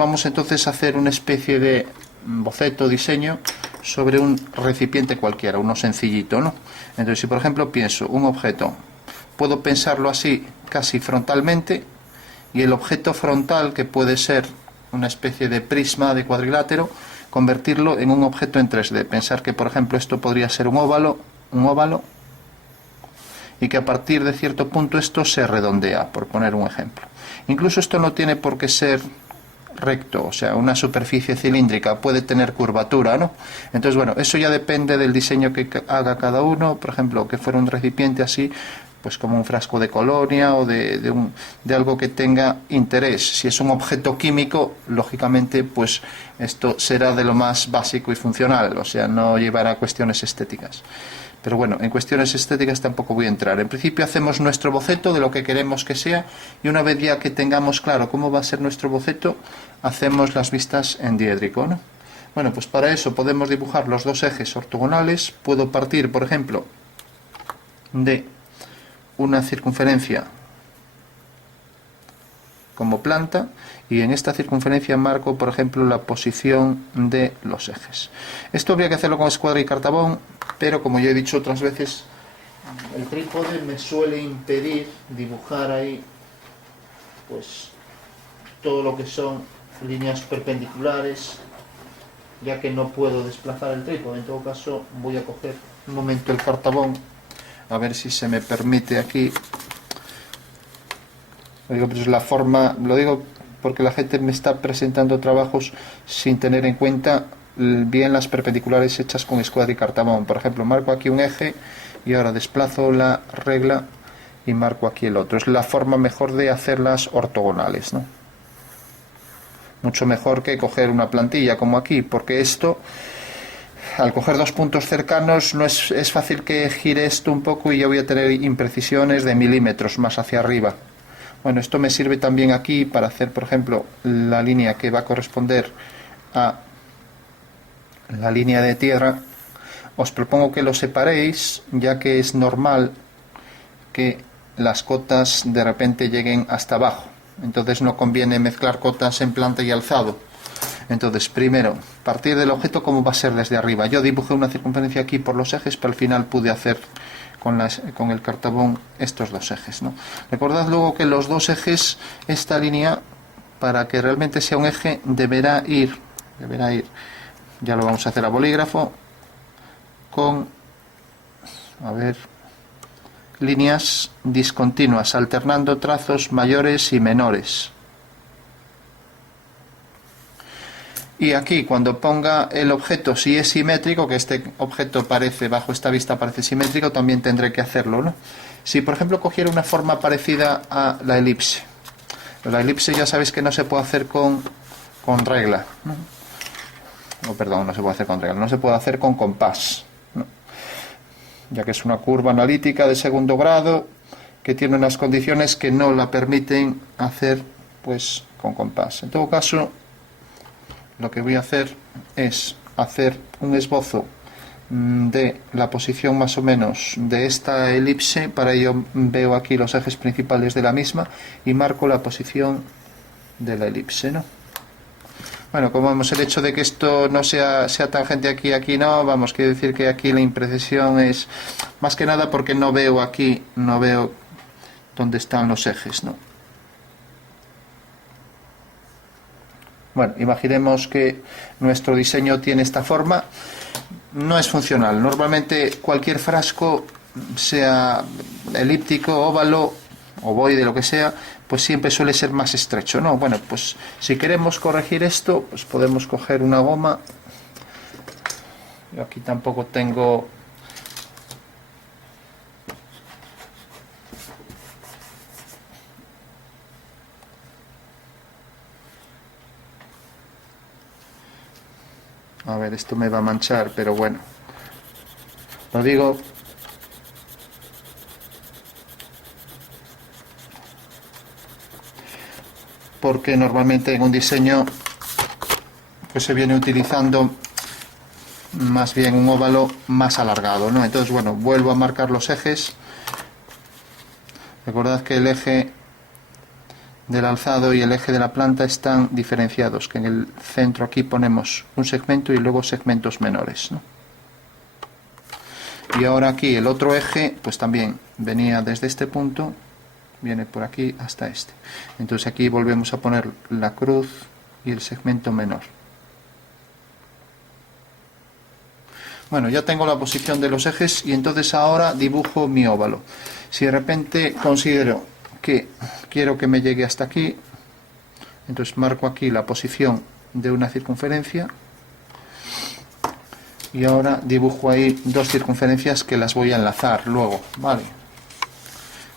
vamos entonces a hacer una especie de boceto, diseño sobre un recipiente cualquiera, uno sencillito, ¿no? Entonces, si por ejemplo pienso un objeto, puedo pensarlo así casi frontalmente, y el objeto frontal, que puede ser una especie de prisma de cuadrilátero, convertirlo en un objeto en 3D. Pensar que por ejemplo esto podría ser un óvalo, y que a partir de cierto punto esto se redondea, por poner un ejemplo. Incluso esto no tiene por qué ser recto, o sea, una superficie cilíndrica puede tener curvatura, ¿no? Entonces, bueno, eso ya depende del diseño que haga cada uno. Por ejemplo, que fuera un recipiente así, pues como un frasco de colonia o de algo que tenga interés. Si es un objeto químico, lógicamente, pues esto será de lo más básico y funcional, o sea, no llevará cuestiones estéticas. Pero bueno, en cuestiones estéticas tampoco voy a entrar. En principio hacemos nuestro boceto de lo que queremos que sea, y una vez ya que tengamos claro cómo va a ser nuestro boceto, hacemos las vistas en diédrico, ¿no? Bueno, pues para eso podemos dibujar los dos ejes ortogonales. Puedo partir, por ejemplo, de una circunferencia como planta, y en esta circunferencia marco, por ejemplo, la posición de los ejes. Esto habría que hacerlo con escuadra y cartabón, pero como ya he dicho otras veces, el trípode me suele impedir dibujar ahí pues todo lo que son líneas perpendiculares, ya que no puedo desplazar el trípode. En todo caso, voy a coger un momento el cartabón, a ver si se me permite aquí. Lo digo, pues la forma, lo digo porque la gente me está presentando trabajos sin tener en cuenta bien las perpendiculares hechas con escuadra y cartabón. Por ejemplo, marco aquí un eje y ahora desplazo la regla y marco aquí el otro. Es la forma mejor de hacerlas ortogonales, ¿no? Mucho mejor que coger una plantilla como aquí, porque esto, al coger dos puntos cercanos, no es fácil que gire esto un poco y ya voy a tener imprecisiones de milímetros más hacia arriba. Bueno, esto me sirve también aquí para hacer, por ejemplo, la línea que va a corresponder a la línea de tierra. Os propongo que lo separéis, ya que es normal que las cotas de repente lleguen hasta abajo. Entonces no conviene mezclar cotas en planta y alzado. Entonces, primero, partir del objeto como va a ser desde arriba. Yo dibujé una circunferencia aquí por los ejes, pero al final pude hacer con el cartabón estos dos ejes, ¿no? Recordad luego que los dos ejes, esta línea, para que realmente sea un eje, deberá ir, ya lo vamos a hacer a bolígrafo, con, a ver, líneas discontinuas, alternando trazos mayores y menores. Y aquí, cuando ponga el objeto, si es simétrico, que este objeto parece, bajo esta vista parece simétrico, también tendré que hacerlo, ¿no? Si por ejemplo cogiera una forma parecida a la elipse, ya sabéis que no se puede hacer con regla, ¿no? No, perdón, no se puede hacer con regla, no se puede hacer con compás, ¿no? Ya que es una curva analítica de segundo grado que tiene unas condiciones que no la permiten hacer pues con compás. En todo caso, lo que voy a hacer es hacer un esbozo de la posición más o menos de esta elipse. Para ello veo aquí los ejes principales de la misma y marco la posición de la elipse, ¿no? Bueno, como vemos, el hecho de que esto no sea tangente aquí no, vamos, quiere decir que aquí la imprecisión es más que nada porque no veo aquí, no veo dónde están los ejes, ¿no? Bueno, imaginemos que nuestro diseño tiene esta forma. No es funcional. Normalmente cualquier frasco, sea elíptico, óvalo, ovoide, lo que sea, pues siempre suele ser más estrecho, ¿no? Bueno, pues si queremos corregir esto, pues podemos coger una goma. Yo aquí tampoco tengo... A ver, esto me va a manchar, pero bueno. Lo digo porque normalmente en un diseño pues se viene utilizando más bien un óvalo más alargado, ¿no? Entonces, bueno, vuelvo a marcar los ejes. Recordad que el eje del alzado y el eje de la planta están diferenciados, que en el centro aquí ponemos un segmento y luego segmentos menores, ¿no? Y ahora aquí el otro eje pues también venía desde este punto, viene por aquí hasta este. Entonces aquí volvemos a poner la cruz y el segmento menor. Bueno, ya tengo la posición de los ejes y entonces ahora dibujo mi óvalo. Si de repente considero que quiero que me llegue hasta aquí, entonces marco aquí la posición de una circunferencia y ahora dibujo ahí dos circunferencias que las voy a enlazar luego, ¿vale?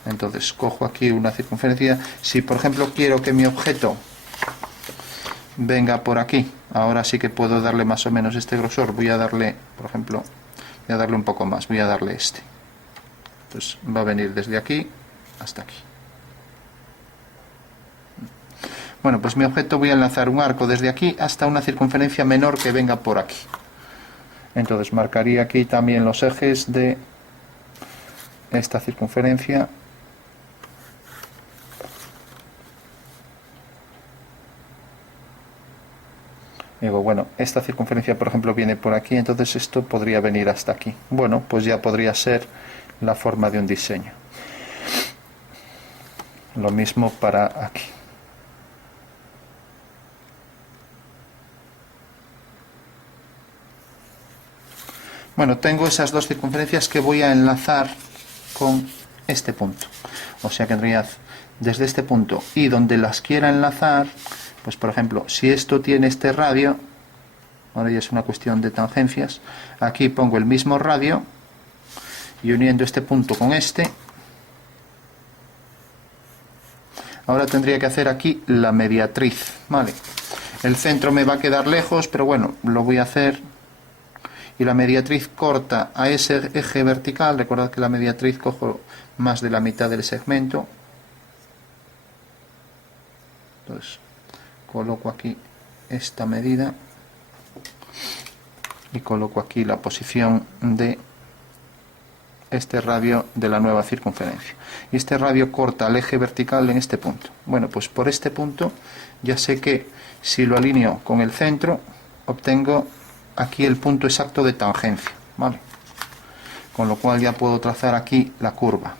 Entonces cojo aquí una circunferencia. Si por ejemplo quiero que mi objeto venga por aquí, ahora sí que puedo darle más o menos este grosor. Voy a darle, por ejemplo, voy a darle un poco más, voy a darle este. Entonces va a venir desde aquí hasta aquí. Bueno, pues mi objeto voy a enlazar un arco desde aquí hasta una circunferencia menor que venga por aquí. Entonces marcaría aquí también los ejes de esta circunferencia. Digo, bueno, esta circunferencia por ejemplo viene por aquí, entonces esto podría venir hasta aquí. Bueno, pues ya podría ser la forma de un diseño. Lo mismo para aquí. Bueno, tengo esas dos circunferencias que voy a enlazar con este punto. O sea que en realidad desde este punto y donde las quiera enlazar, pues por ejemplo, si esto tiene este radio, ahora ya es una cuestión de tangencias, aquí pongo el mismo radio y uniendo este punto con este, ahora tendría que hacer aquí la mediatriz, ¿vale? El centro me va a quedar lejos, pero bueno, lo voy a hacer. Y la mediatriz corta a ese eje vertical. Recordad que la mediatriz cojo más de la mitad del segmento. Entonces coloco aquí esta medida y coloco aquí la posición de este radio de la nueva circunferencia. Y este radio corta el eje vertical en este punto. Bueno, pues por este punto ya sé que si lo alineo con el centro obtengo aquí el punto exacto de tangencia, ¿vale? Con lo cual ya puedo trazar aquí la curva,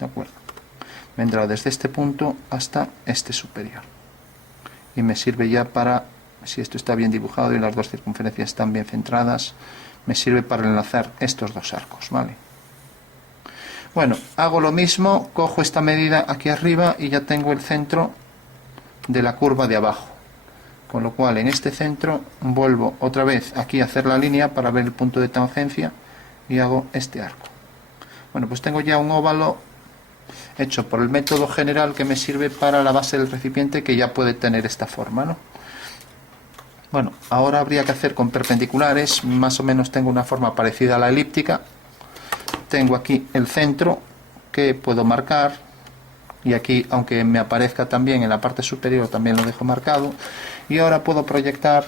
¿de acuerdo? Vendrá desde este punto hasta este superior y me sirve ya para, si esto está bien dibujado y las dos circunferencias están bien centradas, me sirve para enlazar estos dos arcos, ¿vale? Bueno, hago lo mismo, cojo esta medida aquí arriba y ya tengo el centro de la curva de abajo. Con lo cual en este centro vuelvo otra vez aquí a hacer la línea para ver el punto de tangencia y hago este arco. Bueno, pues tengo ya un óvalo hecho por el método general que me sirve para la base del recipiente, que ya puede tener esta forma, ¿no? Bueno, ahora habría que hacer con perpendiculares. Más o menos tengo una forma parecida a la elíptica. Tengo aquí el centro que puedo marcar y aquí, aunque me aparezca también en la parte superior, también lo dejo marcado. Y ahora puedo proyectar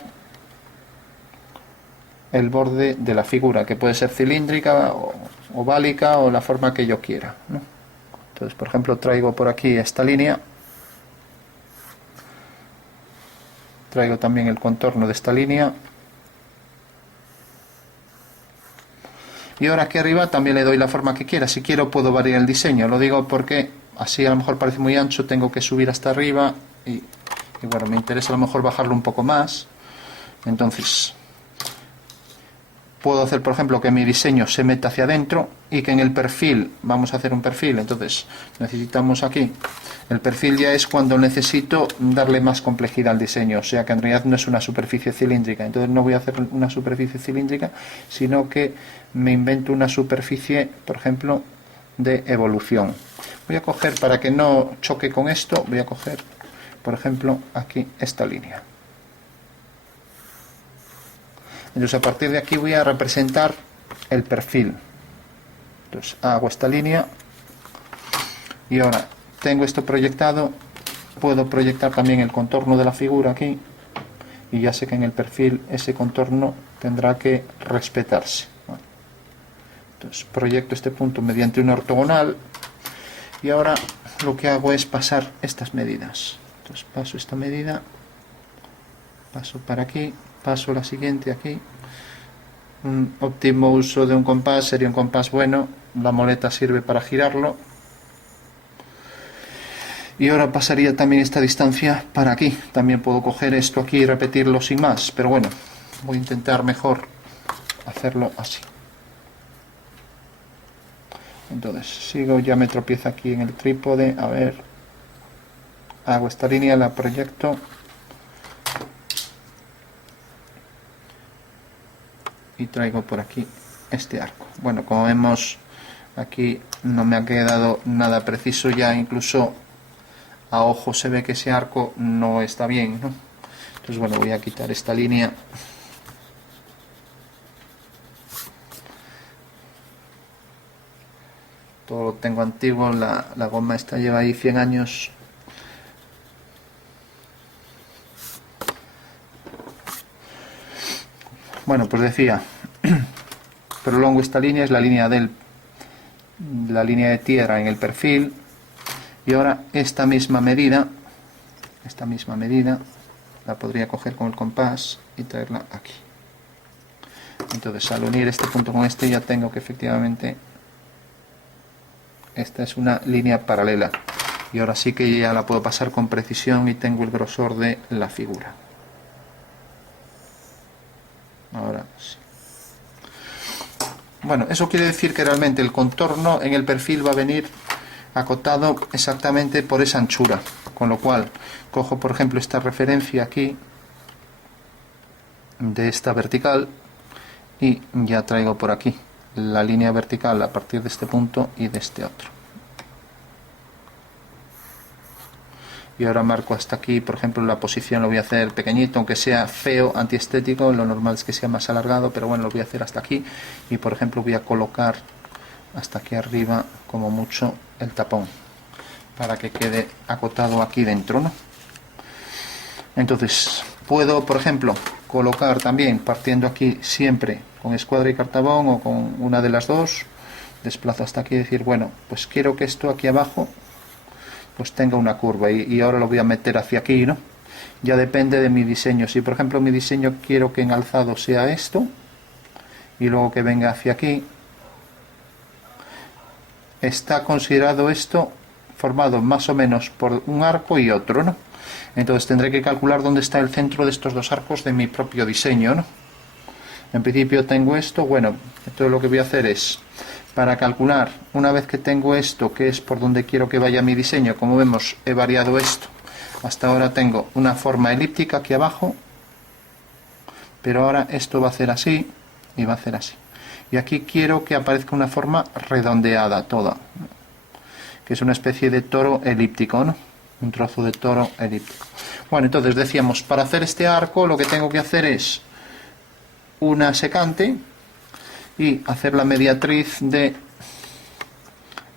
el borde de la figura, que puede ser cilíndrica o oválica o la forma que yo quiera, ¿no? Entonces, por ejemplo, traigo por aquí esta línea, traigo también el contorno de esta línea y ahora aquí arriba también le doy la forma que quiera. Si quiero puedo variar el diseño, lo digo porque así a lo mejor parece muy ancho, tengo que subir hasta arriba y bueno, me interesa a lo mejor bajarlo un poco más. Entonces puedo hacer, por ejemplo, que mi diseño se meta hacia adentro y que en el perfil, vamos a hacer un perfil, entonces necesitamos aquí, el perfil ya es cuando necesito darle más complejidad al diseño, o sea que en realidad no es una superficie cilíndrica, entonces no voy a hacer una superficie cilíndrica, sino que me invento una superficie, por ejemplo, de evolución. Voy a coger, para que no choque con esto, voy a coger, por ejemplo, aquí esta línea. Entonces a partir de aquí voy a representar el perfil. Entonces hago esta línea y ahora tengo esto proyectado, puedo proyectar también el contorno de la figura aquí y ya sé que en el perfil ese contorno tendrá que respetarse. Entonces proyecto este punto mediante una ortogonal y ahora lo que hago es pasar estas medidas. Entonces paso esta medida, paso para aquí, paso la siguiente aquí. Un óptimo uso de un compás sería un compás bueno, la moleta sirve para girarlo. Y ahora pasaría también esta distancia para aquí. También puedo coger esto aquí y repetirlo sin más, pero bueno, voy a intentar mejor hacerlo así. Entonces sigo, ya me tropiezo aquí en el trípode, a ver, hago esta línea, la proyecto y traigo por aquí este arco. Bueno, como vemos aquí no me ha quedado nada preciso, ya incluso a ojo se ve que ese arco no está bien, ¿no? Entonces bueno, voy a quitar esta línea. Todo lo tengo antiguo, la goma esta lleva ahí 100 años. Bueno, pues decía, prolongo esta línea, es la línea de tierra en el perfil. Y ahora esta misma medida la podría coger con el compás y traerla aquí. Entonces al unir este punto con este ya tengo que efectivamente esta es una línea paralela. Y ahora sí que ya la puedo pasar con precisión y tengo el grosor de la figura. Ahora sí. Bueno, eso quiere decir que realmente el contorno en el perfil va a venir acotado exactamente por esa anchura, con lo cual cojo por ejemplo esta referencia aquí de esta vertical y ya traigo por aquí la línea vertical a partir de este punto y de este otro, y ahora marco hasta aquí. Por ejemplo, la posición lo voy a hacer pequeñito, aunque sea feo, antiestético, lo normal es que sea más alargado, pero bueno, lo voy a hacer hasta aquí, y por ejemplo voy a colocar hasta aquí arriba como mucho el tapón para que quede acotado aquí dentro, ¿no? Entonces puedo por ejemplo colocar también, partiendo aquí siempre con escuadra y cartabón o con una de las dos, desplazo hasta aquí y decir, bueno, pues quiero que esto aquí abajo pues tenga una curva, y ahora lo voy a meter hacia aquí, ¿no? Ya depende de mi diseño. Si por ejemplo mi diseño quiero que en alzado sea esto y luego que venga hacia aquí, está considerado esto formado más o menos por un arco y otro, ¿no? Entonces tendré que calcular dónde está el centro de estos dos arcos de mi propio diseño, ¿no? En principio tengo esto, bueno, entonces lo que voy a hacer es, para calcular, una vez que tengo esto, que es por donde quiero que vaya mi diseño, como vemos he variado esto, hasta ahora tengo una forma elíptica aquí abajo, pero ahora esto va a hacer así y va a hacer así. Y aquí quiero que aparezca una forma redondeada toda, que es una especie de toro elíptico, ¿no? Un trozo de toro elíptico. Bueno, entonces decíamos, para hacer este arco lo que tengo que hacer es una secante y hacer la mediatriz de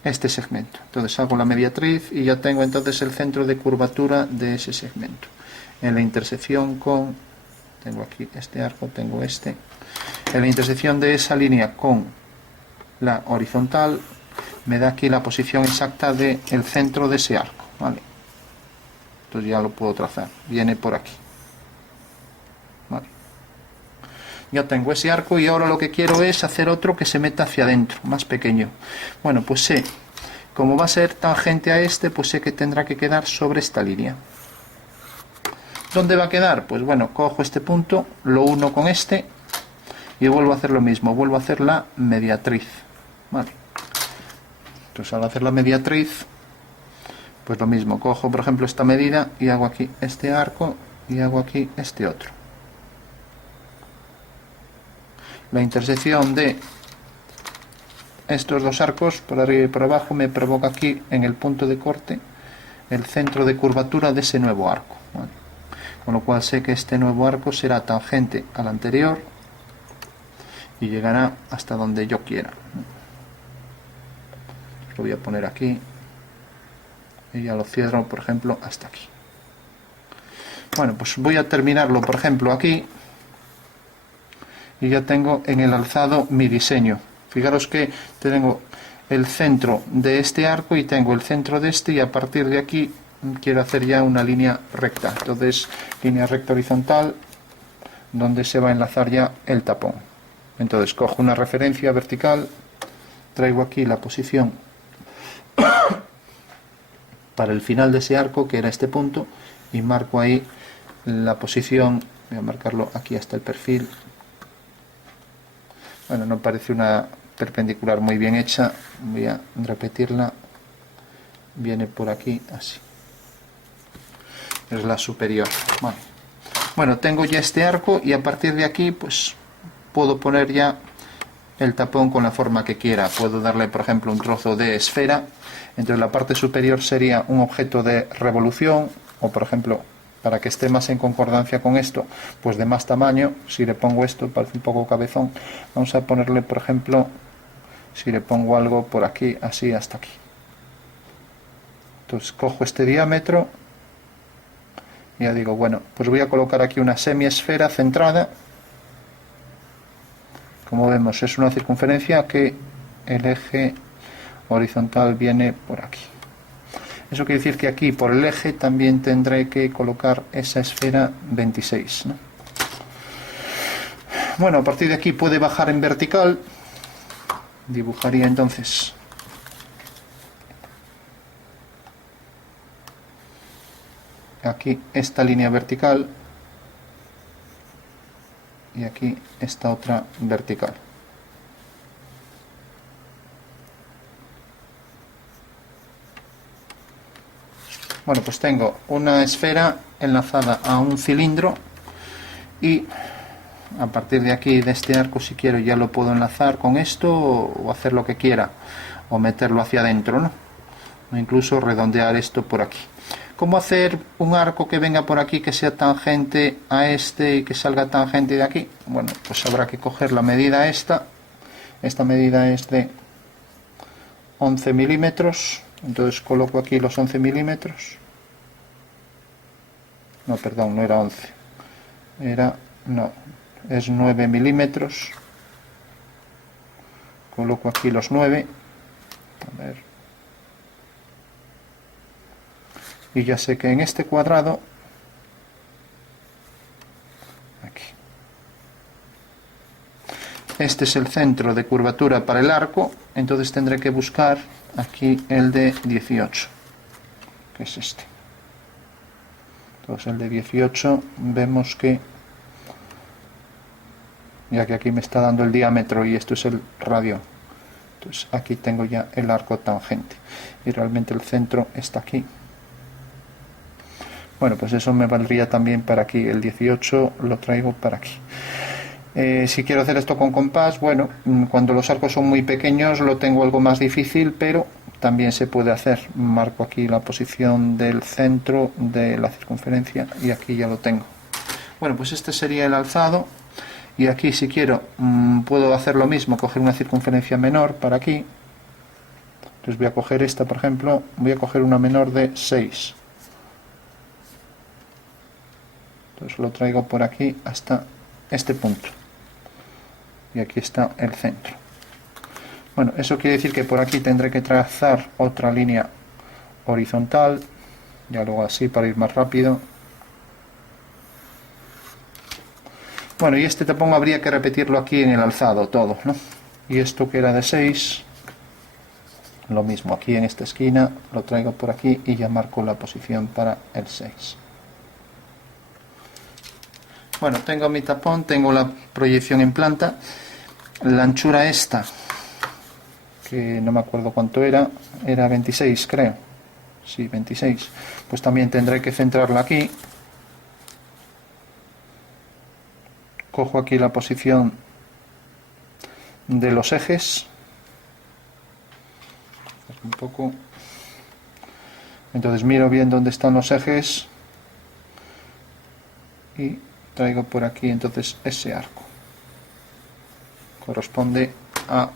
este segmento. Entonces hago la mediatriz y ya tengo entonces el centro de curvatura de ese segmento. En la intersección con, tengo aquí este arco, tengo este, en la intersección de esa línea con la horizontal me da aquí la posición exacta del centro de ese arco, ¿vale? Entonces ya lo puedo trazar, viene por aquí, ¿vale? Ya tengo ese arco y ahora lo que quiero es hacer otro que se meta hacia adentro, más pequeño. Bueno, pues sé, como va a ser tangente a este, pues sé que tendrá que quedar sobre esta línea. ¿Dónde va a quedar? Pues bueno, cojo este punto, lo uno con este y vuelvo a hacer lo mismo, vuelvo a hacer la mediatriz, ¿vale? Entonces al hacer la mediatriz, pues lo mismo, cojo por ejemplo esta medida y hago aquí este arco y hago aquí este otro. La intersección de estos dos arcos por arriba y por abajo me provoca aquí en el punto de corte el centro de curvatura de ese nuevo arco, ¿vale? Con lo cual sé que este nuevo arco será tangente al anterior y llegará hasta donde yo quiera. Lo voy a poner aquí y ya lo cierro por ejemplo hasta aquí. Bueno, pues voy a terminarlo por ejemplo aquí y ya tengo en el alzado mi diseño. Fijaros que tengo el centro de este arco y tengo el centro de este, y a partir de aquí quiero hacer ya una línea recta. Entonces, línea recta horizontal, donde se va a enlazar ya el tapón. Entonces, cojo una referencia vertical, traigo aquí la posición para el final de ese arco, que era este punto, y marco ahí la posición. Voy a marcarlo aquí hasta el perfil. Bueno, no parece una perpendicular muy bien hecha, voy a repetirla. Viene por aquí, así. Es la superior. Vale. Bueno, tengo ya este arco y a partir de aquí pues puedo poner ya el tapón con la forma que quiera. Puedo darle, por ejemplo, un trozo de esfera. Entonces la parte superior sería un objeto de revolución, o por ejemplo, para que esté más en concordancia con esto, pues de más tamaño. Si le pongo esto, parece un poco cabezón. Vamos a ponerle, por ejemplo, si le pongo algo por aquí, así hasta aquí. Entonces cojo este diámetro y ya digo, bueno, pues voy a colocar aquí una semiesfera centrada. Como vemos, es una circunferencia que el eje horizontal viene por aquí. Eso quiere decir que aquí por el eje también tendré que colocar esa esfera 26, ¿no? Bueno, a partir de aquí puede bajar en vertical. Dibujaría entonces aquí esta línea vertical y aquí esta otra vertical. Bueno, pues tengo una esfera enlazada a un cilindro y a partir de aquí, de este arco, si quiero ya lo puedo enlazar con esto o hacer lo que quiera, o meterlo hacia adentro, ¿no? O incluso redondear esto por aquí. ¿Cómo hacer un arco que venga por aquí, que sea tangente a este y que salga tangente de aquí? Bueno, pues habrá que coger la medida esta. Esta medida es de 11 milímetros. Entonces coloco aquí los 11 milímetros. No, perdón, no era 11. Es 9 milímetros. Coloco aquí los 9. A ver. Y ya sé que en este cuadrado, aquí, este es el centro de curvatura para el arco, entonces tendré que buscar aquí el de 18, que es este. Entonces el de 18 vemos que, ya que aquí me está dando el diámetro y esto es el radio, entonces aquí tengo ya el arco tangente y realmente el centro está aquí. Bueno, pues eso me valdría también para aquí. El 18 lo traigo para aquí. Si quiero hacer esto con compás, bueno, cuando los arcos son muy pequeños lo tengo algo más difícil, pero también se puede hacer. Marco aquí la posición del centro de la circunferencia y aquí ya lo tengo. Bueno, pues este sería el alzado. Y aquí, si quiero, puedo hacer lo mismo, coger una circunferencia menor para aquí. Entonces voy a coger esta, por ejemplo, voy a coger una menor de 6. Entonces lo traigo por aquí hasta este punto. Y aquí está el centro. Bueno, eso quiere decir que por aquí tendré que trazar otra línea horizontal. Ya luego así para ir más rápido. Bueno, y este tapón habría que repetirlo aquí en el alzado todo, ¿no? Y esto que era de 6, lo mismo, aquí en esta esquina lo traigo por aquí y ya marco la posición para el 6. Bueno, tengo mi tapón, tengo la proyección en planta, la anchura esta, que no me acuerdo cuánto era 26 creo, sí, 26, pues también tendré que centrarla aquí. Cojo aquí la posición de los ejes, un poco, entonces miro bien dónde están los ejes y traigo por aquí entonces ese arco, corresponde a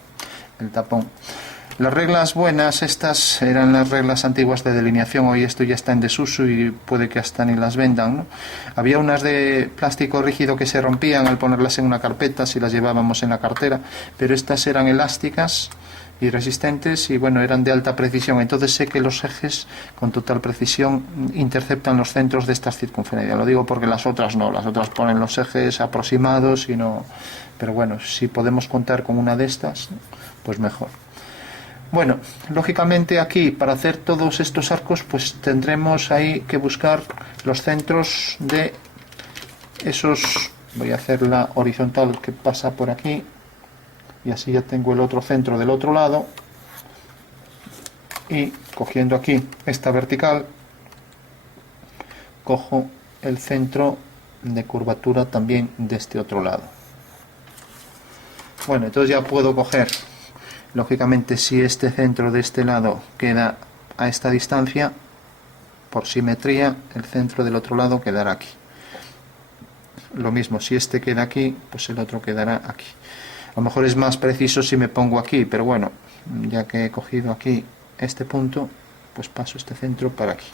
el tapón. Las reglas buenas, estas eran las reglas antiguas de delineación, hoy esto ya está en desuso y puede que hasta ni las vendan, ¿no? Había unas de plástico rígido que se rompían al ponerlas en una carpeta si las llevábamos en la cartera, pero estas eran elásticas y resistentes, y bueno, eran de alta precisión. Entonces sé que los ejes con total precisión interceptan los centros de estas circunferencias. Lo digo porque las otras no, las otras ponen los ejes aproximados y no. Pero bueno, si podemos contar con una de estas, pues mejor. Bueno, lógicamente aquí para hacer todos estos arcos pues tendremos ahí que buscar los centros de esos. Voy a hacer la horizontal que pasa por aquí y así ya tengo el otro centro del otro lado, y cogiendo aquí esta vertical cojo el centro de curvatura también de este otro lado. Bueno, entonces ya puedo coger, lógicamente, si este centro de este lado queda a esta distancia, por simetría el centro del otro lado quedará aquí. Lo mismo, si este queda aquí, pues el otro quedará aquí. A lo mejor es más preciso si me pongo aquí, pero bueno, ya que he cogido aquí este punto, pues paso este centro para aquí.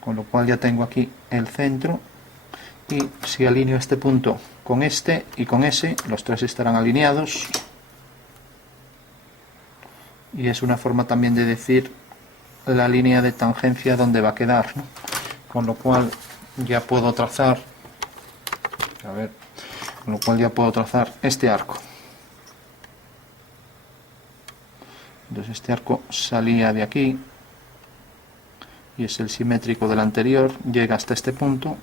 Con lo cual ya tengo aquí el centro, y si alineo este punto con este y con ese, los tres estarán alineados. Y es una forma también de decir la línea de tangencia donde va a quedar, ¿no? Con lo cual ya puedo trazar, este arco. Entonces este arco salía de aquí y es el simétrico del anterior, llega hasta este punto,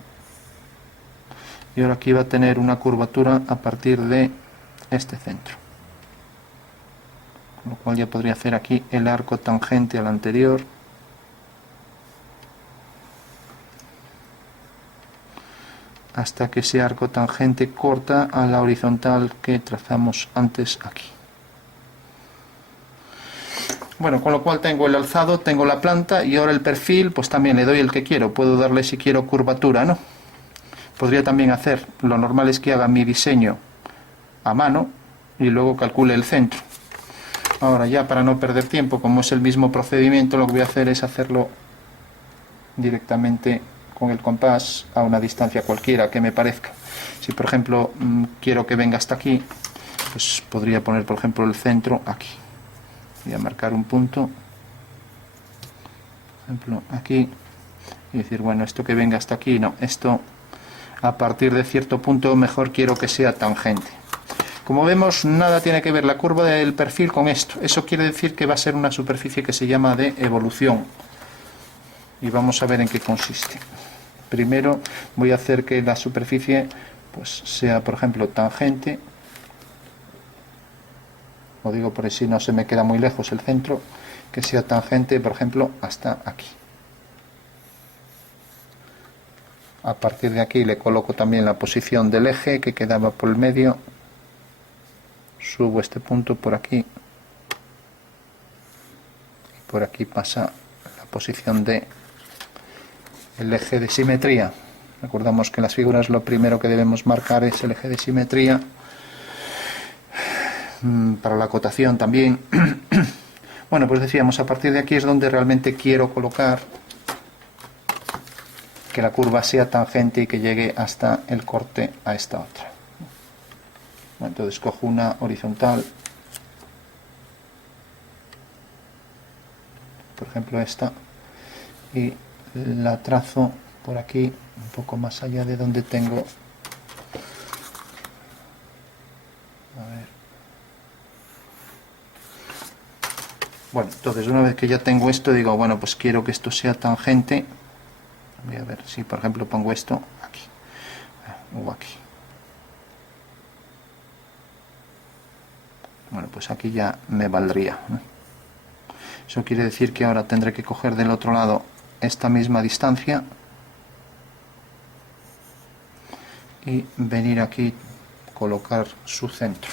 y ahora aquí va a tener una curvatura a partir de este centro, con lo cual ya podría hacer aquí el arco tangente al anterior, hasta que ese arco tangente corta a la horizontal que trazamos antes aquí. Bueno, con lo cual tengo el alzado, tengo la planta, y ahora el perfil, pues también le doy el que quiero. Puedo darle, si quiero, curvatura, ¿no? Podría también hacer, lo normal es que haga mi diseño a mano y luego calcule el centro. Ahora ya, para no perder tiempo, como es el mismo procedimiento, lo que voy a hacer es hacerlo directamente con el compás a una distancia cualquiera que me parezca. Si por ejemplo quiero que venga hasta aquí, pues podría poner por ejemplo el centro aquí. Voy a marcar un punto, por ejemplo aquí, y decir, bueno, esto que venga hasta aquí, no, esto a partir de cierto punto mejor quiero que sea tangente. Como vemos, nada tiene que ver la curva del perfil con esto. Eso quiere decir que va a ser una superficie que se llama de evolución, y vamos a ver en qué consiste. Primero voy a hacer que la superficie pues sea, por ejemplo, tangente. Lo digo por si no se me queda muy lejos el centro, que sea tangente, por ejemplo, hasta aquí. A partir de aquí le coloco también la posición del eje que quedaba por el medio. Subo este punto por aquí. Y por aquí pasa la posición de el eje de simetría. Recordamos que en las figuras lo primero que debemos marcar es el eje de simetría. Para la acotación también. Bueno, pues decíamos, a partir de aquí es donde realmente quiero colocar que la curva sea tangente y que llegue hasta el corte a esta otra. Bueno, entonces cojo una horizontal, por ejemplo esta, y la trazo por aquí, un poco más allá de donde tengo. A ver. Bueno, entonces una vez que ya tengo esto, digo, bueno, pues quiero que esto sea tangente. Voy a ver si por ejemplo pongo esto aquí o aquí. Bueno, pues aquí ya me valdría, ¿no? Eso quiere decir que ahora tendré que coger del otro lado esta misma distancia y venir aquí, colocar su centro.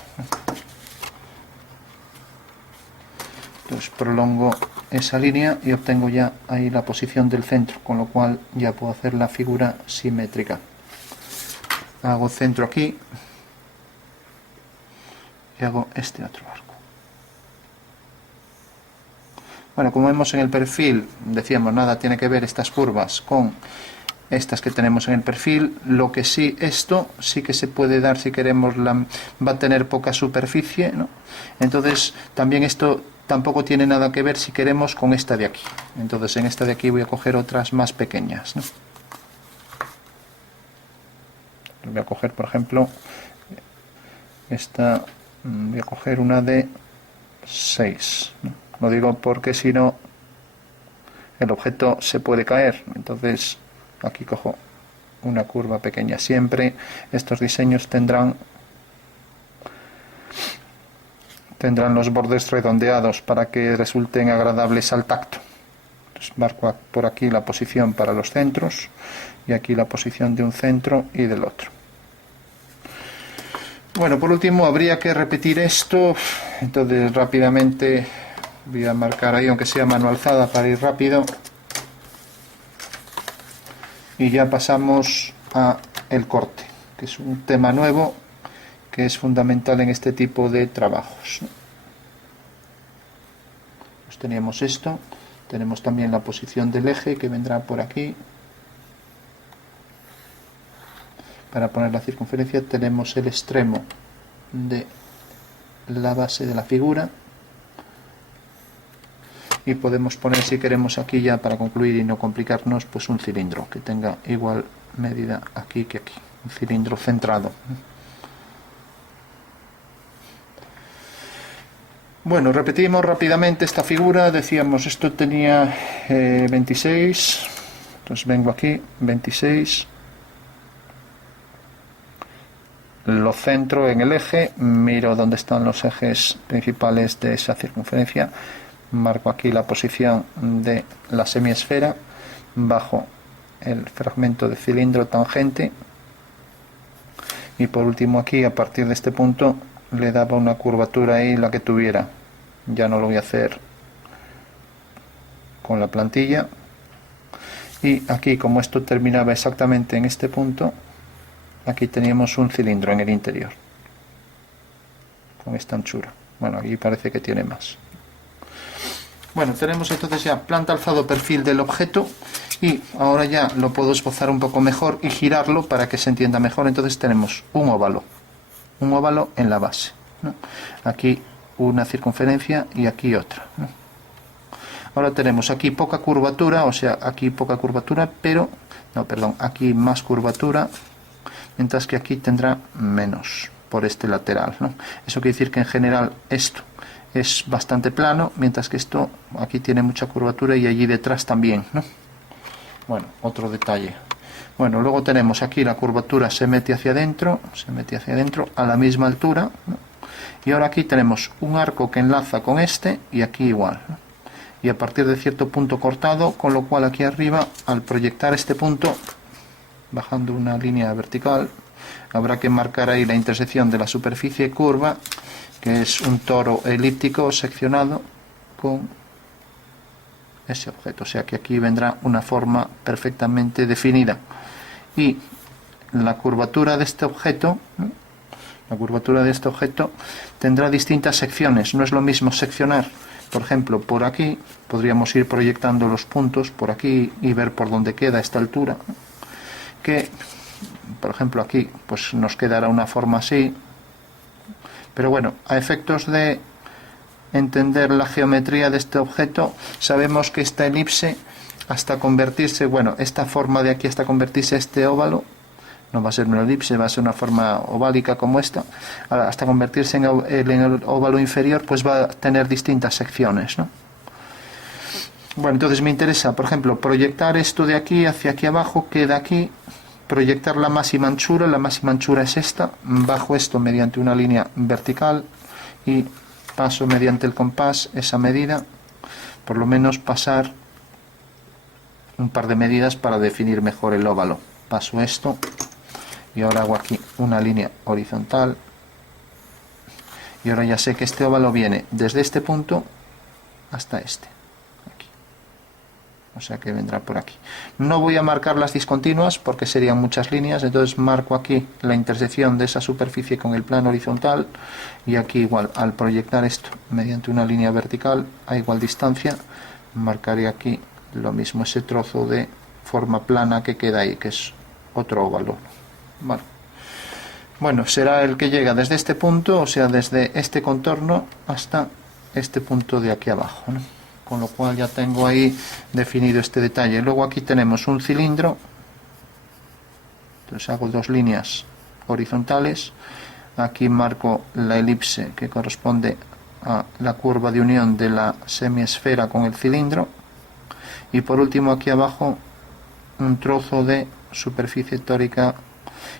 Entonces prolongo esa línea y obtengo ya ahí la posición del centro, con lo cual ya puedo hacer la figura simétrica. Hago centro aquí y hago este otro arco. Bueno, como vemos en el perfil, decíamos, nada tiene que ver estas curvas con estas que tenemos en el perfil. Lo que sí, esto sí que se puede dar si queremos, va a tener poca superficie, ¿no? Entonces también esto tampoco tiene nada que ver si queremos con esta de aquí. Entonces en esta de aquí voy a coger otras más pequeñas, ¿no? Voy a coger, por ejemplo, esta, voy a coger una de 6, ¿no? Lo digo porque si no el objeto se puede caer. Entonces aquí cojo una curva pequeña. Siempre estos diseños tendrán los bordes redondeados para que resulten agradables al tacto. Entonces marco por aquí la posición para los centros y aquí la posición de un centro y del otro. Bueno, por último habría que repetir esto. Entonces rápidamente voy a marcar ahí, aunque sea mano alzada, para ir rápido. Y ya pasamos a el corte, que es un tema nuevo que es fundamental en este tipo de trabajos. Pues teníamos esto, tenemos también la posición del eje que vendrá por aquí. Para poner la circunferencia tenemos el extremo de la base de la figura y podemos poner, si queremos, aquí ya para concluir y no complicarnos, pues un cilindro que tenga igual medida aquí que aquí, un cilindro centrado. Bueno, repetimos rápidamente esta figura. Decíamos, esto tenía 26, entonces vengo aquí, 26, lo centro en el eje, miro dónde están los ejes principales de esa circunferencia, marco aquí la posición de la semiesfera, bajo el fragmento de cilindro tangente y por último aquí, a partir de este punto, le daba una curvatura ahí, la que tuviera. Ya no lo voy a hacer con la plantilla. Y aquí, como esto terminaba exactamente en este punto, aquí teníamos un cilindro en el interior con esta anchura. Bueno, aquí parece que tiene más. Bueno, tenemos entonces ya planta, alzado, perfil del objeto y ahora ya lo puedo esbozar un poco mejor y girarlo para que se entienda mejor. Entonces tenemos un óvalo en la base, ¿no? Aquí una circunferencia y aquí otra, ¿no? Ahora tenemos aquí poca curvatura, o sea, aquí poca curvatura, pero, no, perdón, aquí más curvatura, mientras que aquí tendrá menos por este lateral, ¿no? Eso quiere decir que en general esto es bastante plano, mientras que esto aquí tiene mucha curvatura y allí detrás también, ¿no? Bueno, otro detalle. Bueno, luego tenemos aquí la curvatura se mete hacia adentro a la misma altura, ¿no? Y ahora aquí tenemos un arco que enlaza con este y aquí igual, ¿no? Y a partir de cierto punto cortado, con lo cual aquí arriba, al proyectar este punto, bajando una línea vertical, habrá que marcar ahí la intersección de la superficie curva, que es un toro elíptico seccionado con ese objeto, o sea que aquí vendrá una forma perfectamente definida. Y la curvatura de este objeto, ¿no? La curvatura de este objeto tendrá distintas secciones. No es lo mismo seccionar, por ejemplo, por aquí, podríamos ir proyectando los puntos por aquí y ver por dónde queda esta altura, ¿no? Que, por ejemplo, aquí pues nos quedará una forma así. Pero bueno, a efectos de entender la geometría de este objeto, sabemos que esta elipse, hasta convertirse, bueno, esta forma de aquí hasta convertirse a este óvalo, no va a ser una elipse, va a ser una forma oválica como esta, hasta convertirse en el óvalo inferior, pues va a tener distintas secciones, ¿no? Bueno, entonces me interesa, por ejemplo, proyectar esto de aquí hacia aquí abajo, queda aquí, proyectar la máxima anchura es esta, bajo esto mediante una línea vertical y paso mediante el compás esa medida, por lo menos pasar un par de medidas para definir mejor el óvalo. Paso esto y ahora hago aquí una línea horizontal y ahora ya sé que este óvalo viene desde este punto hasta este, aquí. O sea que vendrá por aquí. No voy a marcar las discontinuas porque serían muchas líneas, entonces marco aquí la intersección de esa superficie con el plano horizontal y aquí igual, al proyectar esto mediante una línea vertical a igual distancia, marcaré aquí lo mismo, ese trozo de forma plana que queda ahí, que es otro óvalo. Vale. Bueno, será el que llega desde este punto, o sea, desde este contorno hasta este punto de aquí abajo, ¿no? Con lo cual ya tengo ahí definido este detalle. Luego aquí tenemos un cilindro, entonces hago dos líneas horizontales, aquí marco la elipse que corresponde a la curva de unión de la semiesfera con el cilindro, y por último aquí abajo un trozo de superficie tórica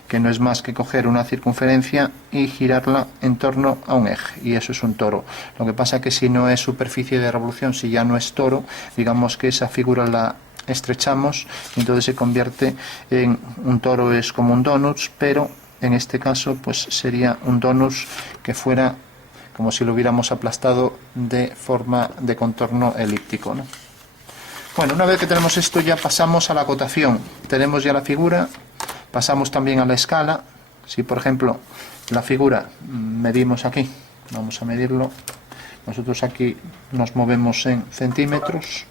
que no es más que coger una circunferencia y girarla en torno a un eje, y eso es un toro. Lo que pasa que si no es superficie de revolución, si ya no es toro, digamos que esa figura la estrechamos y entonces se convierte en un toro, es como un donut, pero en este caso pues sería un donut que fuera como si lo hubiéramos aplastado de forma de contorno elíptico, ¿no? Bueno, una vez que tenemos esto ya pasamos a la acotación. Tenemos ya la figura, pasamos también a la escala. Si por ejemplo la figura medimos aquí, vamos a medirlo, nosotros aquí nos movemos en centímetros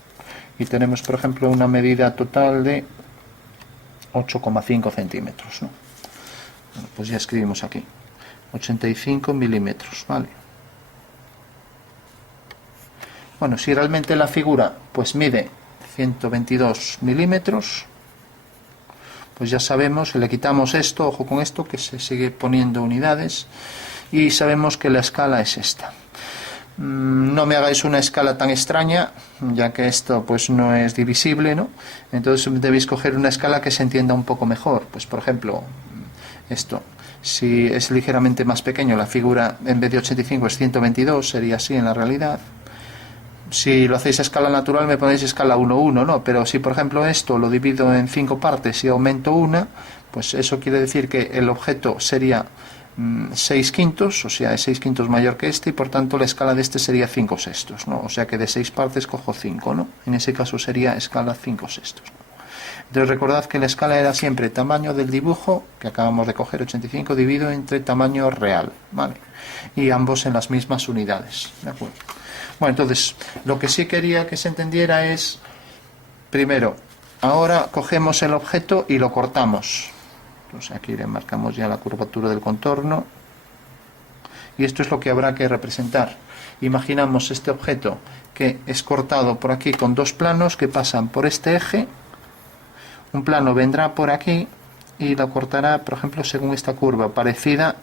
y tenemos por ejemplo una medida total de 8,5 centímetros, ¿no? Bueno, pues ya escribimos aquí 85 milímetros, ¿vale? Bueno, si realmente la figura pues mide 122 milímetros, pues ya sabemos, le quitamos esto, ojo con esto, que se sigue poniendo unidades, y sabemos que la escala es esta. No me hagáis una escala tan extraña, ya que esto pues no es divisible, ¿no? Entonces debéis coger una escala que se entienda un poco mejor. Pues por ejemplo, esto, si es ligeramente más pequeño, la figura en vez de 85 es 122, sería así en la realidad. Si lo hacéis a escala natural me ponéis escala 1,1, ¿no? Pero si por ejemplo esto lo divido en 5 partes y aumento una, pues eso quiere decir que el objeto sería 6 quintos, o sea, es 6 quintos mayor que este, y por tanto la escala de este sería 5 sextos, ¿no? O sea que de 6 partes cojo 5, ¿no? En ese caso sería escala 5 sextos. Entonces recordad que la escala era siempre tamaño del dibujo, que acabamos de coger 85, dividido entre tamaño real, ¿vale? Y ambos en las mismas unidades, ¿de acuerdo? Bueno, entonces, lo que sí quería que se entendiera es, primero, ahora cogemos el objeto y lo cortamos. Entonces aquí le marcamos ya la curvatura del contorno. Y esto es lo que habrá que representar. Imaginamos este objeto que es cortado por aquí con dos planos que pasan por este eje. Un plano vendrá por aquí y lo cortará, por ejemplo, según esta curva, parecida.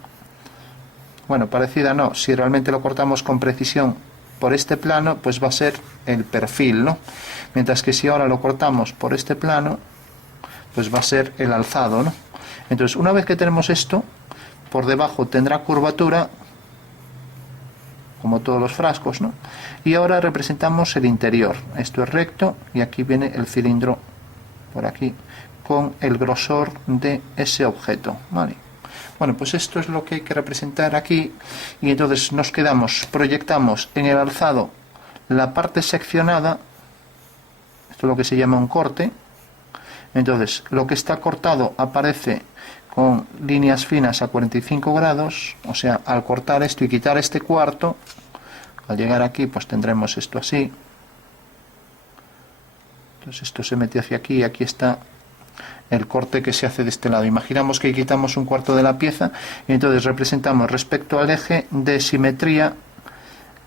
Bueno, parecida no, si realmente lo cortamos con precisión por este plano, pues va a ser el perfil, ¿no? Mientras que si ahora lo cortamos por este plano, pues va a ser el alzado, ¿no? Entonces, una vez que tenemos esto, por debajo tendrá curvatura, como todos los frascos, ¿no? Y ahora representamos el interior. Esto es recto y aquí viene el cilindro por aquí con el grosor de ese objeto, ¿vale? Bueno, pues esto es lo que hay que representar aquí, y entonces nos quedamos, proyectamos en el alzado la parte seccionada, esto es lo que se llama un corte. Entonces lo que está cortado aparece con líneas finas a 45 grados, o sea, al cortar esto y quitar este cuarto, al llegar aquí pues tendremos esto así. Entonces esto se mete hacia aquí y aquí está el corte que se hace de este lado. Imaginamos que quitamos un cuarto de la pieza y entonces representamos respecto al eje de simetría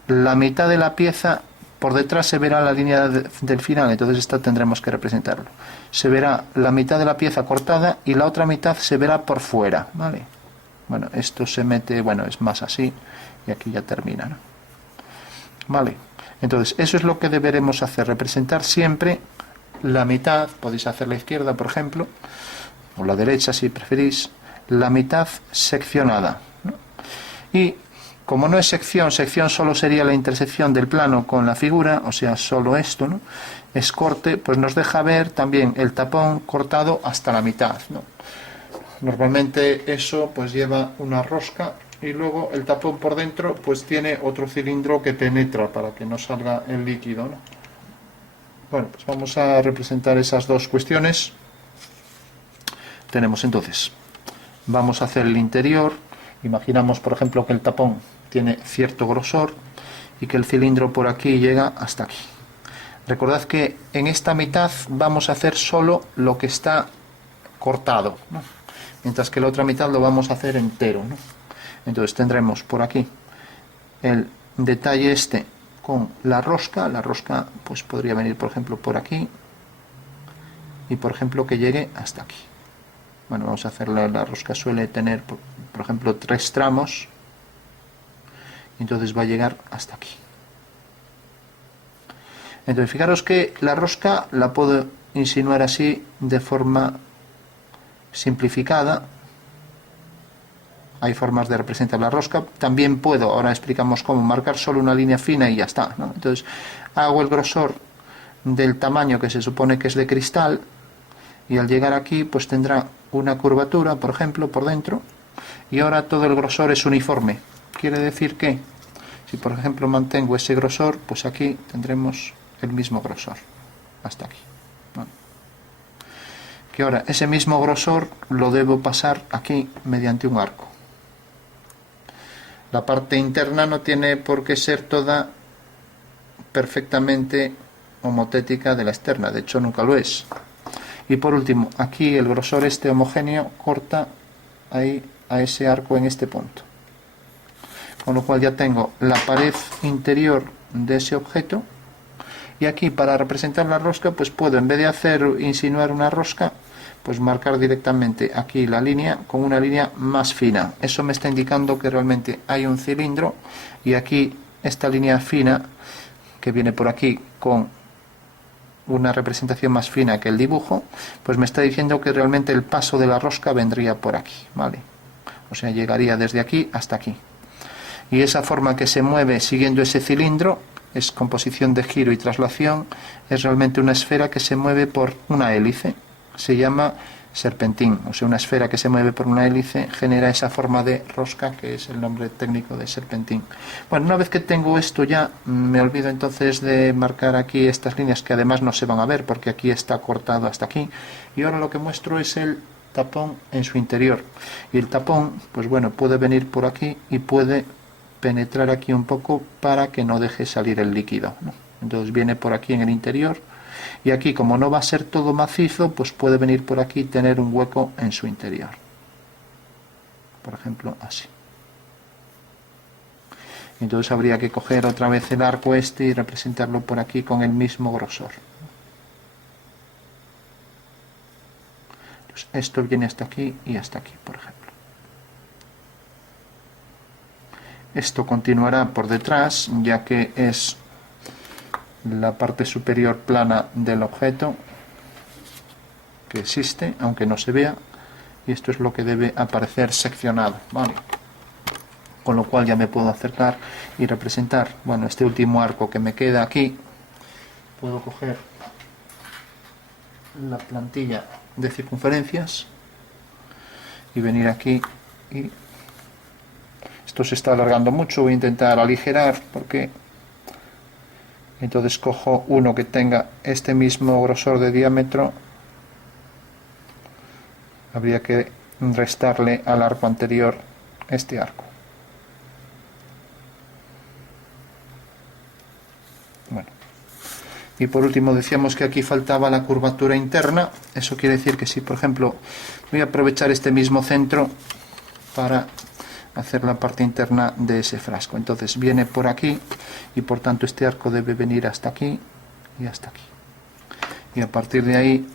la mitad de la pieza. Por detrás se verá la línea del final, entonces esta tendremos que representarlo. Se verá la mitad de la pieza cortada y la otra mitad se verá por fuera, ¿vale? Bueno, esto se mete, bueno, es más así y aquí ya termina, ¿no? Vale, entonces eso es lo que deberemos hacer, representar siempre la mitad. Podéis hacer la izquierda, por ejemplo, o la derecha si preferís, la mitad seccionada, ¿no? Y como no es sección, sección solo sería la intersección del plano con la figura, o sea, solo esto, ¿no? Es corte, pues nos deja ver también el tapón cortado hasta la mitad, ¿no? Normalmente eso pues lleva una rosca y luego el tapón por dentro pues tiene otro cilindro que penetra para que no salga el líquido, ¿no? Bueno, pues vamos a representar esas dos cuestiones. Tenemos entonces, vamos a hacer el interior. Imaginamos, por ejemplo, que el tapón tiene cierto grosor y que el cilindro por aquí llega hasta aquí. Recordad que en esta mitad vamos a hacer solo lo que está cortado, ¿no? Mientras que la otra mitad lo vamos a hacer entero, ¿no? Entonces tendremos por aquí el detalle este con la rosca pues podría venir por ejemplo por aquí y por ejemplo que llegue hasta aquí. Bueno, vamos a hacer la rosca suele tener por ejemplo 3 tramos, y entonces va a llegar hasta aquí. Entonces fijaros que la rosca la puedo insinuar así de forma simplificada. Hay formas de representar la rosca. También puedo, ahora explicamos cómo, marcar solo una línea fina y ya está, ¿no? Entonces hago el grosor del tamaño que se supone que es de cristal, y al llegar aquí pues tendrá una curvatura, por ejemplo, por dentro, y ahora todo el grosor es uniforme. Quiere decir que si por ejemplo mantengo ese grosor, pues aquí tendremos el mismo grosor hasta aquí, ¿no? Que ahora ese mismo grosor lo debo pasar aquí mediante un arco. La parte interna no tiene por qué ser toda perfectamente homotética de la externa, de hecho nunca lo es. Y por último, aquí el grosor este homogéneo corta ahí a ese arco en este punto, con lo cual ya tengo la pared interior de ese objeto. Y aquí para representar la rosca pues puedo, en vez de insinuar una rosca, pues marcar directamente aquí la línea con una línea más fina. Eso me está indicando que realmente hay un cilindro, y aquí esta línea fina que viene por aquí con una representación más fina que el dibujo, pues me está diciendo que realmente el paso de la rosca vendría por aquí, ¿vale? O sea, llegaría desde aquí hasta aquí. Y esa forma que se mueve siguiendo ese cilindro es composición de giro y traslación, es realmente una esfera que se mueve por una hélice, se llama serpentín, o sea, una esfera que se mueve por una hélice genera esa forma de rosca, que es el nombre técnico de serpentín. Bueno, una vez que tengo esto ya, me olvido entonces de marcar aquí estas líneas, que además no se van a ver porque aquí está cortado hasta aquí, y ahora lo que muestro es el tapón en su interior. Y el tapón, pues bueno, puede venir por aquí y puede penetrar aquí un poco para que no deje salir el líquido, ¿no? Entonces viene por aquí en el interior, y aquí como no va a ser todo macizo, pues puede venir por aquí y tener un hueco en su interior, por ejemplo así. Entonces habría que coger otra vez el arco este y representarlo por aquí con el mismo grosor. Entonces esto viene hasta aquí y hasta aquí, por ejemplo. Esto continuará por detrás, ya que es la parte superior plana del objeto que existe, aunque no se vea, y esto es lo que debe aparecer seccionado, ¿vale? Con lo cual ya me puedo acercar y representar, bueno, este último arco que me queda aquí. Puedo coger la plantilla de circunferencias y venir aquí, y esto se está alargando mucho, voy a intentar aligerar, porque entonces cojo uno que tenga este mismo grosor de diámetro. Habría que restarle al arco anterior este arco. Bueno, y por último decíamos que aquí faltaba la curvatura interna. Eso quiere decir que si por ejemplo voy a aprovechar este mismo centro para hacer la parte interna de ese frasco, entonces viene por aquí, y por tanto este arco debe venir hasta aquí y hasta aquí, y a partir de ahí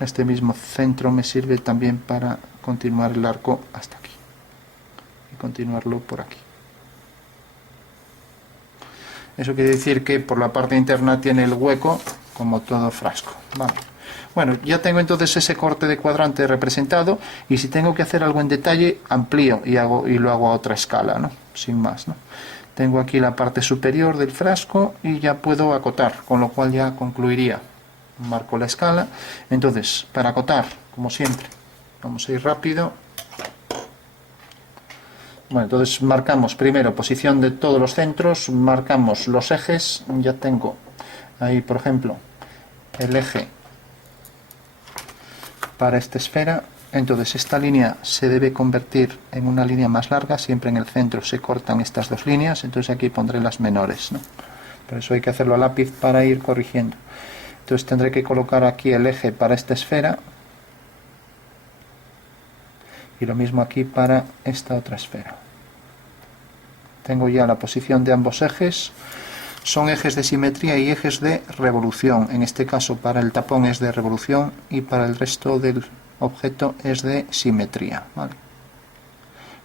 este mismo centro me sirve también para continuar el arco hasta aquí y continuarlo por aquí. Eso quiere decir que por la parte interna tiene el hueco como todo frasco, ¿vale? Bueno, ya tengo entonces ese corte de cuadrante representado, y si tengo que hacer algo en detalle, amplío y lo hago a otra escala, ¿no? Sin más, ¿no? Tengo aquí la parte superior del frasco y ya puedo acotar, con lo cual ya concluiría. Marco la escala. Entonces, para acotar, como siempre, vamos a ir rápido. Bueno, entonces marcamos primero posición de todos los centros, marcamos los ejes. Ya tengo ahí, por ejemplo, el eje para esta esfera. Entonces esta línea se debe convertir en una línea más larga, siempre en el centro se cortan estas dos líneas, entonces aquí pondré las menores, ¿no? Por eso hay que hacerlo a lápiz para ir corrigiendo. Entonces tendré que colocar aquí el eje para esta esfera y lo mismo aquí para esta otra esfera. Tengo ya la posición de ambos ejes. Son ejes de simetría y ejes de revolución. En este caso para el tapón es de revolución y para el resto del objeto es de simetría, ¿vale?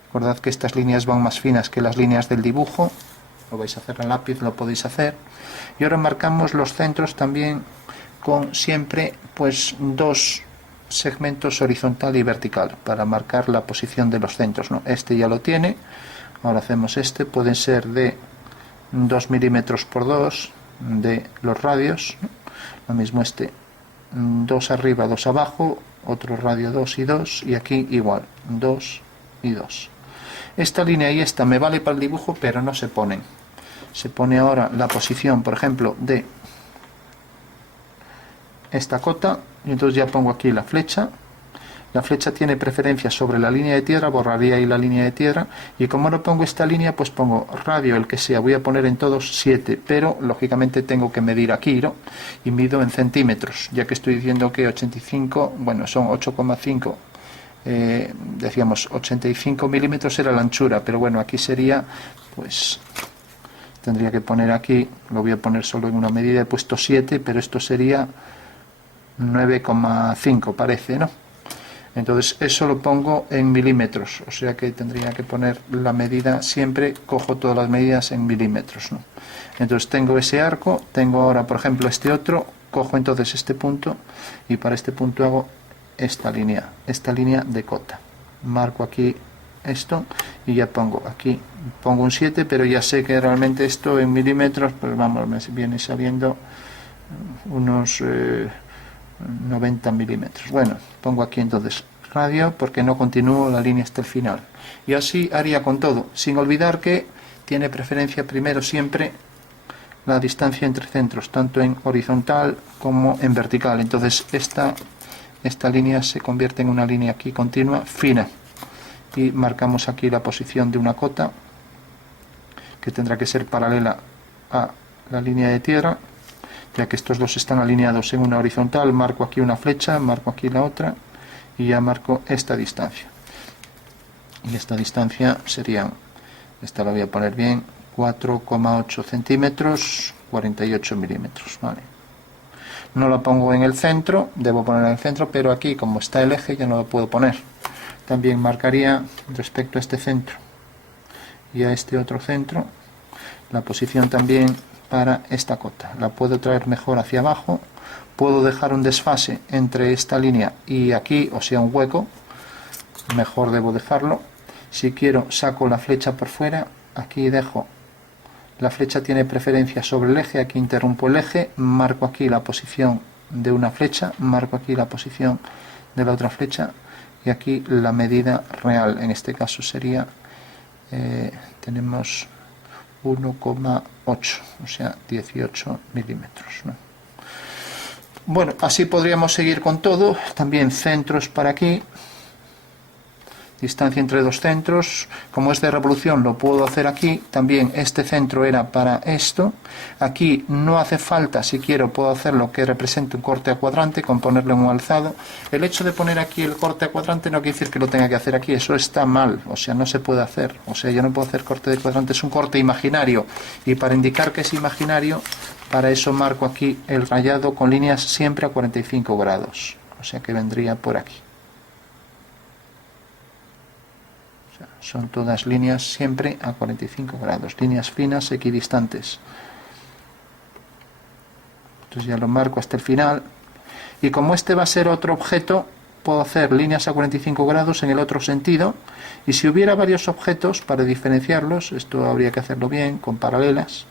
Recordad que estas líneas van más finas que las líneas del dibujo. Lo vais a hacer en lápiz, lo podéis hacer. Y ahora marcamos los centros también con siempre pues dos segmentos horizontal y vertical para marcar la posición de los centros, ¿no? Este ya lo tiene. Ahora hacemos este, pueden ser de 2 milímetros por 2 de los radios, ¿no? Lo mismo este, 2 arriba, 2 abajo, otro radio 2 y 2, y aquí igual, 2 y 2. Esta línea y esta me vale para el dibujo, pero no se ponen. Se pone ahora la posición, por ejemplo, de esta cota, y entonces ya pongo aquí la flecha. La flecha tiene preferencia sobre la línea de tierra, borraría ahí la línea de tierra, y como no pongo esta línea, pues pongo radio, el que sea, voy a poner en todos 7, pero lógicamente tengo que medir aquí, ¿no? Y mido en centímetros, ya que estoy diciendo que 85, bueno, son 8,5, decíamos 85 milímetros era la anchura, pero bueno, aquí sería, pues, tendría que poner aquí, lo voy a poner solo en una medida, he puesto 7, pero esto sería 9,5 parece, ¿no? Entonces eso lo pongo en milímetros, o sea que tendría que poner la medida, siempre cojo todas las medidas en milímetros, ¿no? Entonces tengo ese arco, tengo ahora por ejemplo este otro, cojo entonces este punto y para este punto hago esta línea de cota. Marco aquí esto y ya pongo aquí, pongo un 7, pero ya sé que realmente esto en milímetros, pues vamos, me viene saliendo unos 90 milímetros. Bueno, pongo aquí entonces radio porque no continúo la línea hasta el final. Y así haría con todo, sin olvidar que tiene preferencia primero siempre la distancia entre centros, tanto en horizontal como en vertical. Entonces esta línea se convierte en una línea aquí continua, fina. Y marcamos aquí la posición de una cota que tendrá que ser paralela a la línea de tierra. Ya que estos dos están alineados en una horizontal, marco aquí una flecha, marco aquí la otra y ya marco esta distancia. Y esta distancia sería, esta la voy a poner bien, 4,8 centímetros, 48 milímetros, ¿vale? No la pongo en el centro, debo ponerla en el centro, pero aquí como está el eje ya no lo puedo poner. También marcaría respecto a este centro y a este otro centro, la posición también para esta cota. La puedo traer mejor hacia abajo, puedo dejar un desfase entre esta línea y aquí, o sea un hueco, mejor debo dejarlo. Si quiero saco la flecha por fuera, aquí dejo, la flecha tiene preferencia sobre el eje, aquí interrumpo el eje, marco aquí la posición de una flecha, marco aquí la posición de la otra flecha y aquí la medida real, en este caso sería, tenemos 1,8, o sea 18 milímetros, ¿no? Bueno, así podríamos seguir con todo. También centros para aquí, distancia entre dos centros, como es de revolución lo puedo hacer aquí. También este centro era para esto, aquí no hace falta, si quiero puedo hacer lo que represente un corte a cuadrante con ponerle un alzado. El hecho de poner aquí el corte a cuadrante no quiere decir que lo tenga que hacer aquí, eso está mal, o sea no se puede hacer, o sea yo no puedo hacer corte de cuadrante, es un corte imaginario, y para indicar que es imaginario, para eso marco aquí el rayado con líneas siempre a 45 grados, o sea que vendría por aquí. Son todas líneas siempre a 45 grados, líneas finas equidistantes. Entonces ya lo marco hasta el final. Y como este va a ser otro objeto, puedo hacer líneas a 45 grados en el otro sentido. Y si hubiera varios objetos, para diferenciarlos, esto habría que hacerlo bien, con paralelas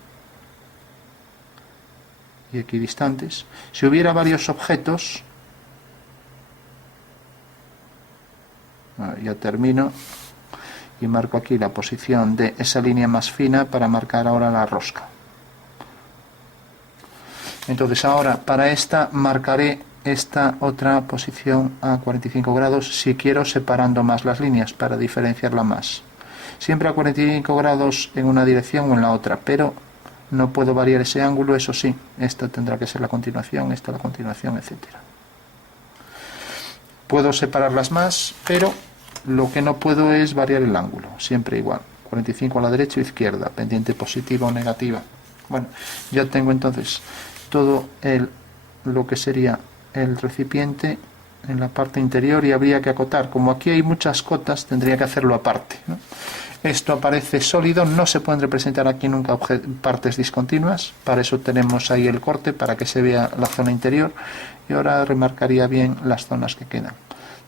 y equidistantes. Si hubiera varios objetos, ya termino. Y marco aquí la posición de esa línea más fina para marcar ahora la rosca. Entonces ahora para esta marcaré esta otra posición a 45 grados si quiero, separando más las líneas para diferenciarla más. Siempre a 45 grados en una dirección o en la otra, pero no puedo variar ese ángulo, eso sí, esta tendrá que ser la continuación, esta la continuación, etcétera. Puedo separarlas más, pero lo que no puedo es variar el ángulo, siempre igual, 45 a la derecha o izquierda, pendiente positiva o negativa. Bueno, ya tengo entonces todo lo que sería el recipiente en la parte interior, y habría que acotar. Como aquí hay muchas cotas, tendría que hacerlo aparte, ¿no? Esto aparece sólido, no se pueden representar aquí nunca partes discontinuas, para eso tenemos ahí el corte, para que se vea la zona interior, y ahora remarcaría bien las zonas que quedan.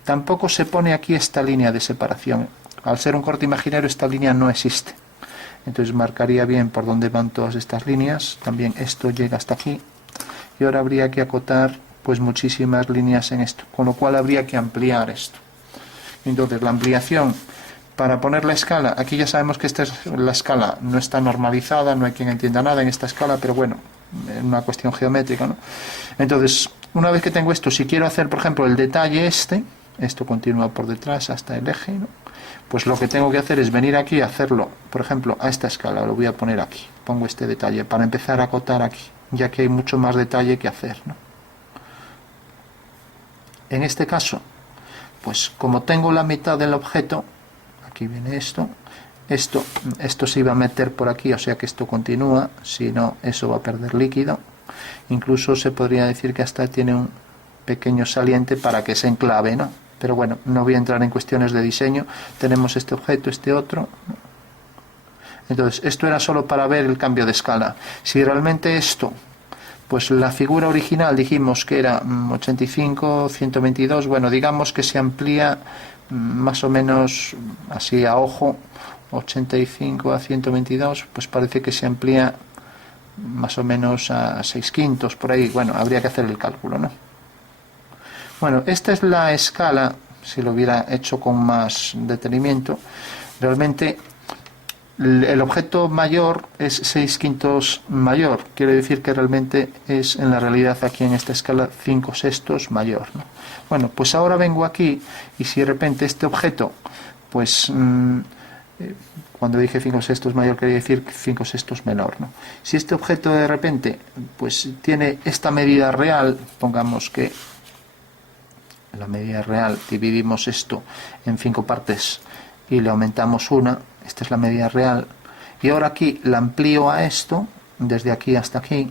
Tampoco se pone aquí esta línea de separación, al ser un corte imaginario esta línea no existe, entonces marcaría bien por dónde van todas estas líneas, también esto llega hasta aquí, y ahora habría que acotar pues muchísimas líneas en esto, con lo cual habría que ampliar esto. Entonces la ampliación para poner la escala, aquí ya sabemos que esta es la escala, no está normalizada, no hay quien entienda nada en esta escala, pero bueno, es una cuestión geométrica, ¿no? Entonces, una vez que tengo esto, si quiero hacer por ejemplo el detalle esto continúa por detrás hasta el eje, ¿no? Pues lo que tengo que hacer es venir aquí a hacerlo, por ejemplo, a esta escala, lo voy a poner aquí, pongo este detalle, para empezar a acotar aquí, ya que hay mucho más detalle que hacer, ¿no? En este caso, pues como tengo la mitad del objeto, aquí viene esto se iba a meter por aquí, o sea que esto continúa, si no, eso va a perder líquido. Incluso se podría decir que hasta tiene un pequeño saliente para que se enclave, ¿no? Pero bueno, no voy a entrar en cuestiones de diseño. Tenemos este objeto, este otro. Entonces, esto era solo para ver el cambio de escala. Si realmente esto, pues la figura original dijimos que era 85, 122, bueno, digamos que se amplía más o menos así a ojo, 85 a 122, pues parece que se amplía más o menos a 6/5 por ahí. Bueno, habría que hacer el cálculo, ¿no? Bueno, esta es la escala, si lo hubiera hecho con más detenimiento. Realmente el objeto mayor es 6/5 mayor, quiere decir que realmente es en la realidad aquí en esta escala 5/6 mayor, ¿no? Bueno, pues ahora vengo aquí y si de repente este objeto, pues cuando dije 5/6 mayor quería decir 5/6 menor, ¿no? Si este objeto de repente pues tiene esta medida real, pongamos que la medida real dividimos esto en 5 partes y le aumentamos una, esta es la medida real, y ahora aquí la amplío a esto, desde aquí hasta aquí.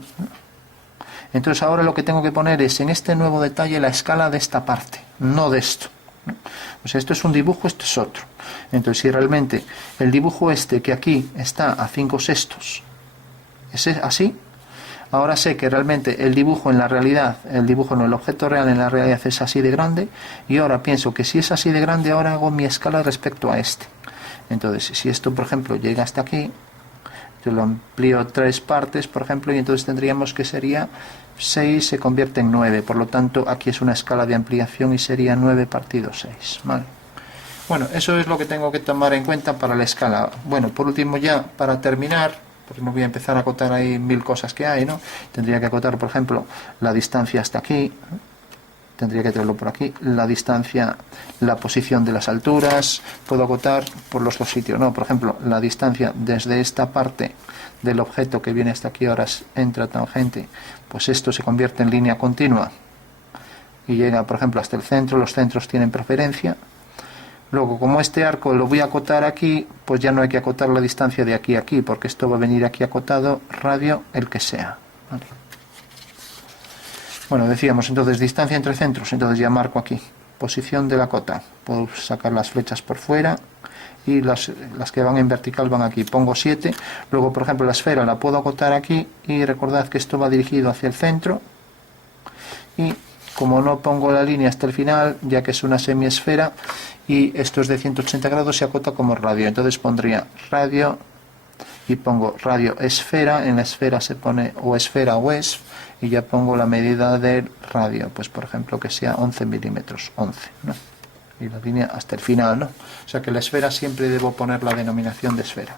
Entonces ahora lo que tengo que poner es en este nuevo detalle la escala de esta parte, no de esto. O sea, esto es un dibujo, esto es otro. Entonces si realmente el dibujo que aquí está a 5/6 es así, ahora sé que realmente el dibujo en la realidad, el objeto real en la realidad es así de grande, y ahora pienso que si es así de grande, ahora hago mi escala respecto a este. Entonces, si esto, por ejemplo, llega hasta aquí, yo lo amplío 3 partes, por ejemplo, y entonces tendríamos que sería 6 se convierte en 9, por lo tanto, aquí es una escala de ampliación y sería 9 partido 6, ¿vale? Bueno, eso es lo que tengo que tomar en cuenta para la escala. Bueno, por último ya, para terminar, porque no voy a empezar a acotar ahí 1000 cosas que hay, ¿no? Tendría que acotar, por ejemplo, la distancia hasta aquí, tendría que tenerlo por aquí, la distancia, la posición de las alturas, puedo acotar por los dos sitios, ¿no? Por ejemplo, la distancia desde esta parte del objeto que viene hasta aquí, ahora entra tangente, pues esto se convierte en línea continua y llega, por ejemplo, hasta el centro, los centros tienen preferencia. Luego, como este arco lo voy a acotar aquí, pues ya no hay que acotar la distancia de aquí a aquí, porque esto va a venir aquí acotado, radio, el que sea, ¿vale? Bueno, decíamos entonces distancia entre centros, entonces ya marco aquí, posición de la cota, puedo sacar las flechas por fuera y las que van en vertical van aquí, pongo 7, luego por ejemplo la esfera la puedo acotar aquí y recordad que esto va dirigido hacia el centro y como no pongo la línea hasta el final, ya que es una semiesfera y esto es de 180 grados, se acota como radio, entonces pondría radio y pongo radio esfera, en la esfera se pone o esfera o es, y ya pongo la medida del radio, pues por ejemplo que sea 11 milímetros, 11, ¿no? Y la línea hasta el final, ¿no? O sea que la esfera siempre debo poner la denominación de esfera.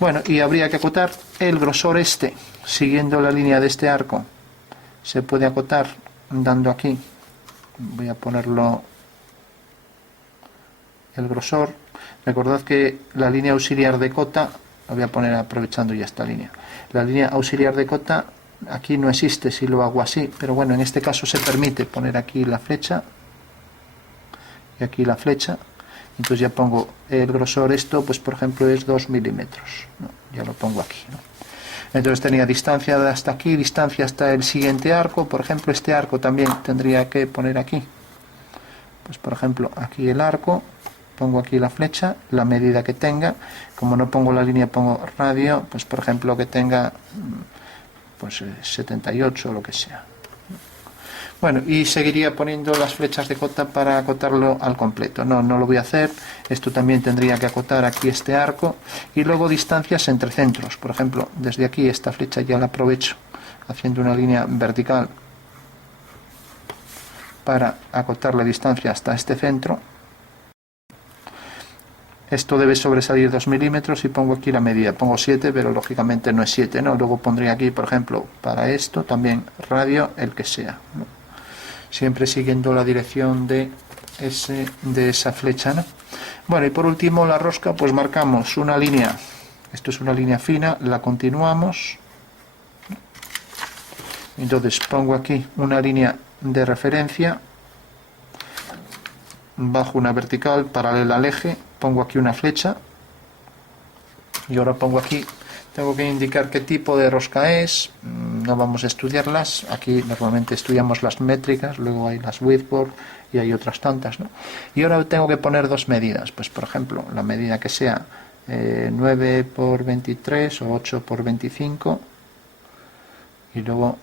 Bueno, y habría que acotar el grosor siguiendo la línea de este arco, se puede acotar dando aquí, voy a ponerlo el grosor, recordad que la línea auxiliar de cota la voy a poner aprovechando ya esta línea. La línea auxiliar de cota aquí no existe si lo hago así, pero bueno, en este caso se permite poner aquí la flecha y aquí la flecha. Entonces ya pongo el grosor, esto pues por ejemplo es 2 milímetros, ¿no? Ya lo pongo aquí, ¿no? Entonces tenía distancia de hasta aquí, distancia hasta el siguiente arco. Por ejemplo, este arco también tendría que poner aquí, pues por ejemplo aquí el arco, pongo aquí la flecha, la medida que tenga. Como no pongo la línea, pongo radio, pues por ejemplo que tenga pues 78 o lo que sea. Bueno, y seguiría poniendo las flechas de cota para acotarlo al completo. No lo voy a hacer. Esto también tendría que acotar aquí este arco. Y luego distancias entre centros. Por ejemplo, desde aquí esta flecha ya la aprovecho haciendo una línea vertical para acotar la distancia hasta este centro. Esto debe sobresalir 2 milímetros y pongo aquí la medida. Pongo 7, pero lógicamente no es 7, ¿no? Luego pondría aquí, por ejemplo, para esto también radio, el que sea, ¿no? Siempre siguiendo la dirección de esa flecha, ¿no? Bueno, y por último la rosca, pues marcamos una línea. Esto es una línea fina, la continuamos. Entonces pongo aquí una línea de referencia, bajo una vertical paralela al eje, pongo aquí una flecha y ahora pongo aquí, tengo que indicar qué tipo de rosca es. No vamos a estudiarlas, aquí normalmente estudiamos las métricas, luego hay las Whitworth y hay otras tantas, ¿no? Y ahora tengo que poner dos medidas, pues por ejemplo la medida que sea 9 por 23 o 8 por 25 y luego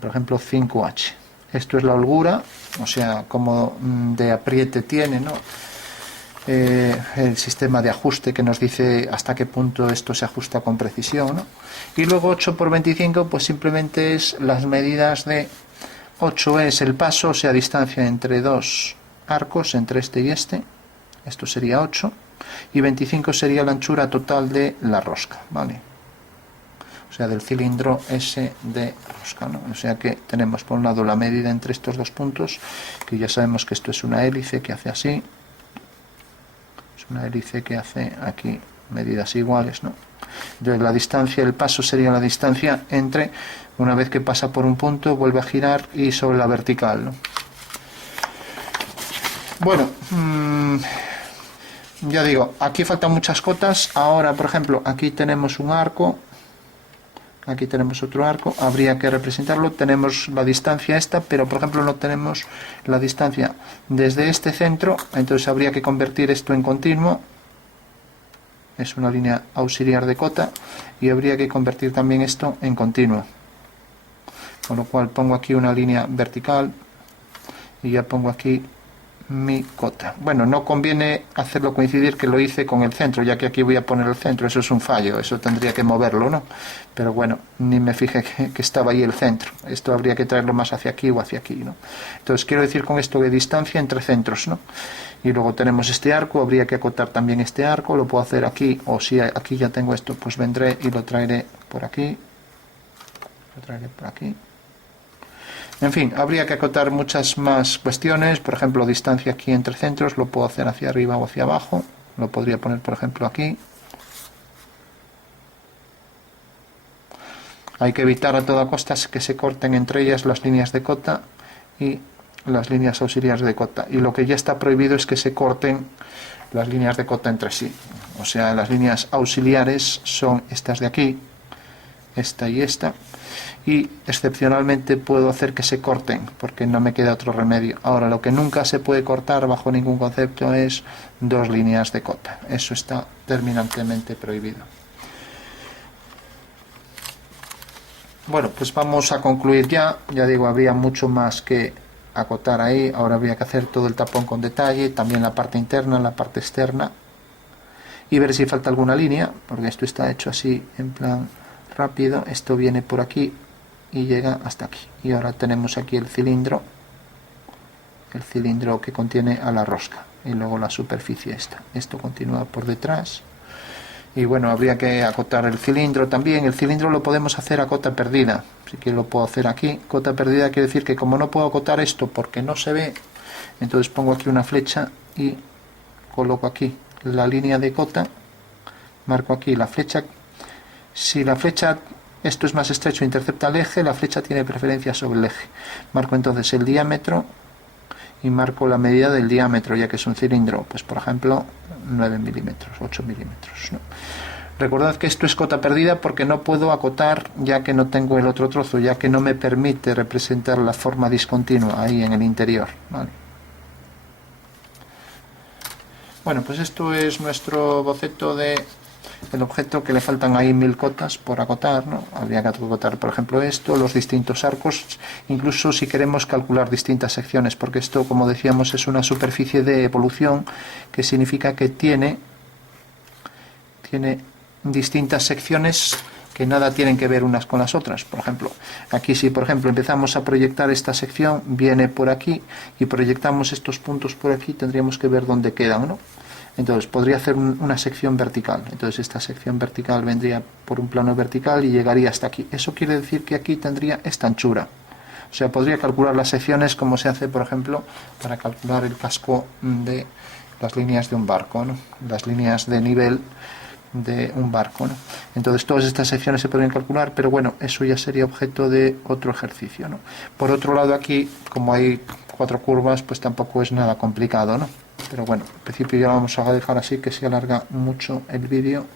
por ejemplo 5H. Esto es la holgura, o sea, como de apriete tiene, ¿no? El sistema de ajuste que nos dice hasta qué punto esto se ajusta con precisión, ¿no? Y luego 8 por 25 pues simplemente es las medidas de 8 es el paso, o sea, distancia entre dos arcos, entre este y este, esto sería 8, y 25 sería la anchura total de la rosca, ¿vale? O sea, del cilindro ese de rosca, ¿no? O sea que tenemos por un lado la medida entre estos dos puntos, que ya sabemos que esto es una hélice que hace así, es una hélice que hace aquí medidas iguales, ¿no? Entonces la distancia, el paso sería la distancia entre, una vez que pasa por un punto, vuelve a girar y sobre la vertical, ¿no? Bueno, ya digo, aquí faltan muchas cotas. Ahora, por ejemplo, aquí tenemos un arco, aquí tenemos otro arco, habría que representarlo, tenemos la distancia esta, pero por ejemplo no tenemos la distancia desde este centro, entonces habría que convertir esto en continuo, es una línea auxiliar de cota, y habría que convertir también esto en continuo, con lo cual pongo aquí una línea vertical y ya pongo aquí mi cota. Bueno, no conviene hacerlo coincidir que lo hice con el centro, ya que aquí voy a poner el centro, eso es un fallo, eso tendría que moverlo, ¿no? Pero bueno, ni me fijé que estaba ahí el centro, esto habría que traerlo más hacia aquí o hacia aquí, ¿no? Entonces quiero decir con esto de distancia entre centros, ¿no? Y luego tenemos este arco, habría que acotar también este arco, lo puedo hacer aquí, o si aquí ya tengo esto, pues vendré y lo traeré por aquí, lo traeré por aquí. En fin, habría que acotar muchas más cuestiones, por ejemplo, distancia aquí entre centros, lo puedo hacer hacia arriba o hacia abajo, lo podría poner por ejemplo aquí. Hay que evitar a toda costa que se corten entre ellas las líneas de cota y las líneas auxiliares de cota. Y lo que ya está prohibido es que se corten las líneas de cota entre sí. O sea, las líneas auxiliares son estas de aquí, esta y esta. Y excepcionalmente puedo hacer que se corten porque no me queda otro remedio. Ahora, lo que nunca se puede cortar bajo ningún concepto es dos líneas de cota, eso está terminantemente prohibido. Bueno, pues vamos a concluir ya digo, habría mucho más que acotar ahí. Ahora habría que hacer todo el tapón con detalle, también la parte interna, la parte externa, y ver si falta alguna línea, porque esto está hecho así en plan rápido, esto viene por aquí y llega hasta aquí, y ahora tenemos aquí el cilindro que contiene a la rosca, y luego la superficie esto continúa por detrás, y bueno, habría que acotar el cilindro también. El cilindro lo podemos hacer a cota perdida, así que lo puedo hacer aquí. Cota perdida quiere decir que como no puedo acotar esto porque no se ve, entonces pongo aquí una flecha y coloco aquí la línea de cota marco aquí la flecha. Si la flecha, esto es más estrecho, intercepta el eje, la flecha tiene preferencia sobre el eje. Marco entonces el diámetro y marco la medida del diámetro, ya que es un cilindro, pues por ejemplo 9 milímetros, 8 milímetros, ¿no? Recordad que esto es cota perdida porque no puedo acotar, ya que no tengo el otro trozo, ya que no me permite representar la forma discontinua ahí en el interior, ¿vale? Bueno, pues esto es nuestro boceto de el objeto, que le faltan ahí 1000 cotas por acotar, ¿no? Habría que acotar, por ejemplo, esto, los distintos arcos, incluso si queremos calcular distintas secciones, porque esto, como decíamos, es una superficie de evolución, que significa que tiene distintas secciones que nada tienen que ver unas con las otras. Por ejemplo, aquí si por ejemplo empezamos a proyectar esta sección, viene por aquí, y proyectamos estos puntos por aquí, tendríamos que ver dónde quedan, ¿no? Entonces podría hacer una sección vertical. Entonces esta sección vertical vendría por un plano vertical y llegaría hasta aquí. Eso quiere decir que aquí tendría esta anchura. O sea, podría calcular las secciones como se hace, por ejemplo, para calcular el casco de las líneas de un barco, ¿no? Las líneas de nivel de un barco, ¿no? Entonces todas estas secciones se podrían calcular, pero bueno, eso ya sería objeto de otro ejercicio, ¿no? Por otro lado, aquí, como hay 4 curvas, pues tampoco es nada complicado, ¿no? Pero bueno, en principio ya lo vamos a dejar así, que se alarga mucho el vídeo.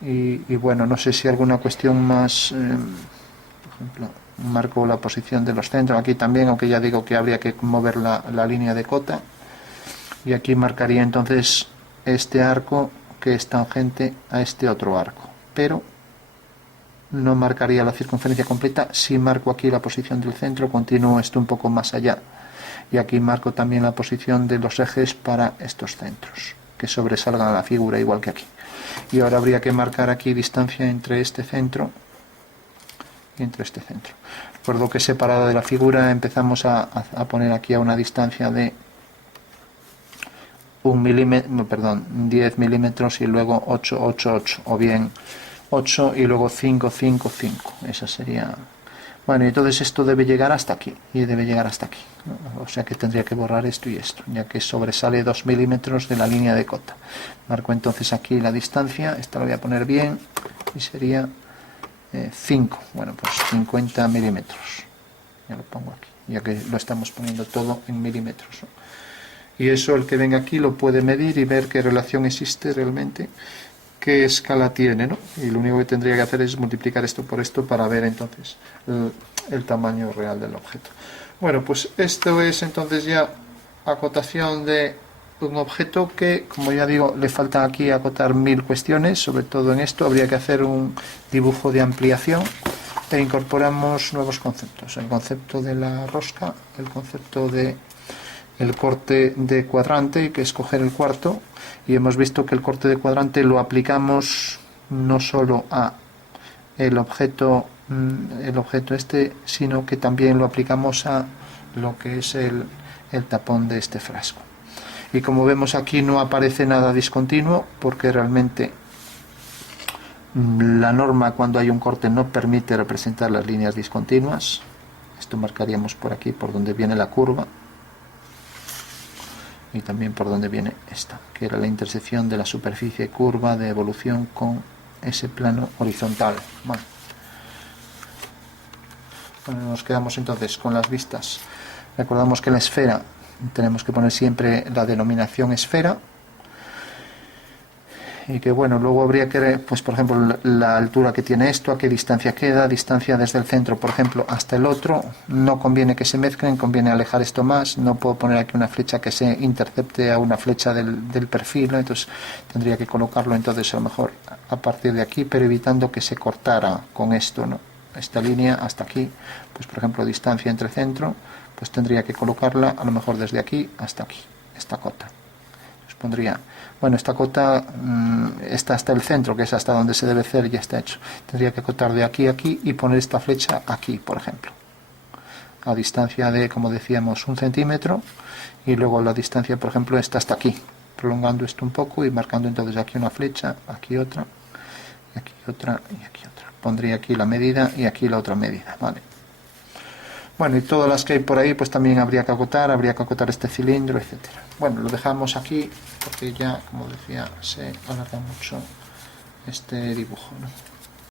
Y bueno, no sé si alguna cuestión más, por ejemplo, marco la posición de los centros aquí también, aunque ya digo que habría que mover la línea de cota. Y aquí marcaría entonces este arco que es tangente a este otro arco, pero no marcaría la circunferencia completa. Si marco aquí la posición del centro, continúo esto un poco más allá, y aquí marco también la posición de los ejes para estos centros, que sobresalgan a la figura igual que aquí. Y ahora habría que marcar aquí distancia entre este centro y entre este centro. Recuerdo que separada de la figura empezamos a poner aquí a una distancia de 10 milímetros y luego 8, 8, 8, o bien 8 y luego 5, 5, 5. Esa sería... Bueno, y entonces esto debe llegar hasta aquí, y debe llegar hasta aquí, ¿no? O sea que tendría que borrar esto y esto, ya que sobresale 2 milímetros de la línea de cota. Marco entonces aquí la distancia, esta la voy a poner bien, y sería 5, bueno, pues 50 milímetros. Ya lo pongo aquí, ya que lo estamos poniendo todo en milímetros, ¿no? Y eso, el que venga aquí lo puede medir y ver qué relación existe realmente, qué escala tiene, ¿no? Y lo único que tendría que hacer es multiplicar esto por esto para ver entonces el tamaño real del objeto. Bueno, pues esto es entonces ya acotación de un objeto que, como ya digo, le faltan aquí acotar 1000 cuestiones. Sobre todo en esto habría que hacer un dibujo de ampliación, e incorporamos nuevos conceptos: el concepto de la rosca, el concepto de el corte de cuadrante, que es coger el cuarto, y hemos visto que el corte de cuadrante lo aplicamos no solo a el objeto este, sino que también lo aplicamos a lo que es el tapón de este frasco. Y como vemos aquí no aparece nada discontinuo, porque realmente la norma, cuando hay un corte, no permite representar las líneas discontinuas. Esto marcaríamos por aquí, por donde viene la curva, y también por donde viene esta, que era la intersección de la superficie curva de evolución con ese plano horizontal. Bueno, nos quedamos entonces con las vistas. Recordamos que la esfera tenemos que poner siempre la denominación esfera, y que bueno, luego habría que, pues por ejemplo, la altura que tiene esto, a qué distancia queda, distancia desde el centro, por ejemplo, hasta el otro. No conviene que se mezclen, conviene alejar esto más. No puedo poner aquí una flecha que se intercepte a una flecha del perfil, ¿no? Entonces tendría que colocarlo entonces a lo mejor a partir de aquí, pero evitando que se cortara con esto, ¿no? Esta línea hasta aquí, pues por ejemplo, distancia entre centro, pues tendría que colocarla a lo mejor desde aquí hasta aquí, esta cota. Pues pondría, bueno, esta cota está hasta el centro, que es hasta donde se debe hacer, ya está hecho. Tendría que acotar de aquí a aquí y poner esta flecha aquí, por ejemplo, a distancia de, como decíamos, 1 centímetro, y luego la distancia, por ejemplo, está hasta aquí, prolongando esto un poco y marcando entonces aquí una flecha, aquí otra, y aquí otra, y aquí otra. Pondría aquí la medida y aquí la otra medida, ¿vale? Bueno, y todas las que hay por ahí, pues también habría que acotar este cilindro, etcétera. Bueno, lo dejamos aquí porque ya, como decía, se alarga mucho este dibujo, ¿no?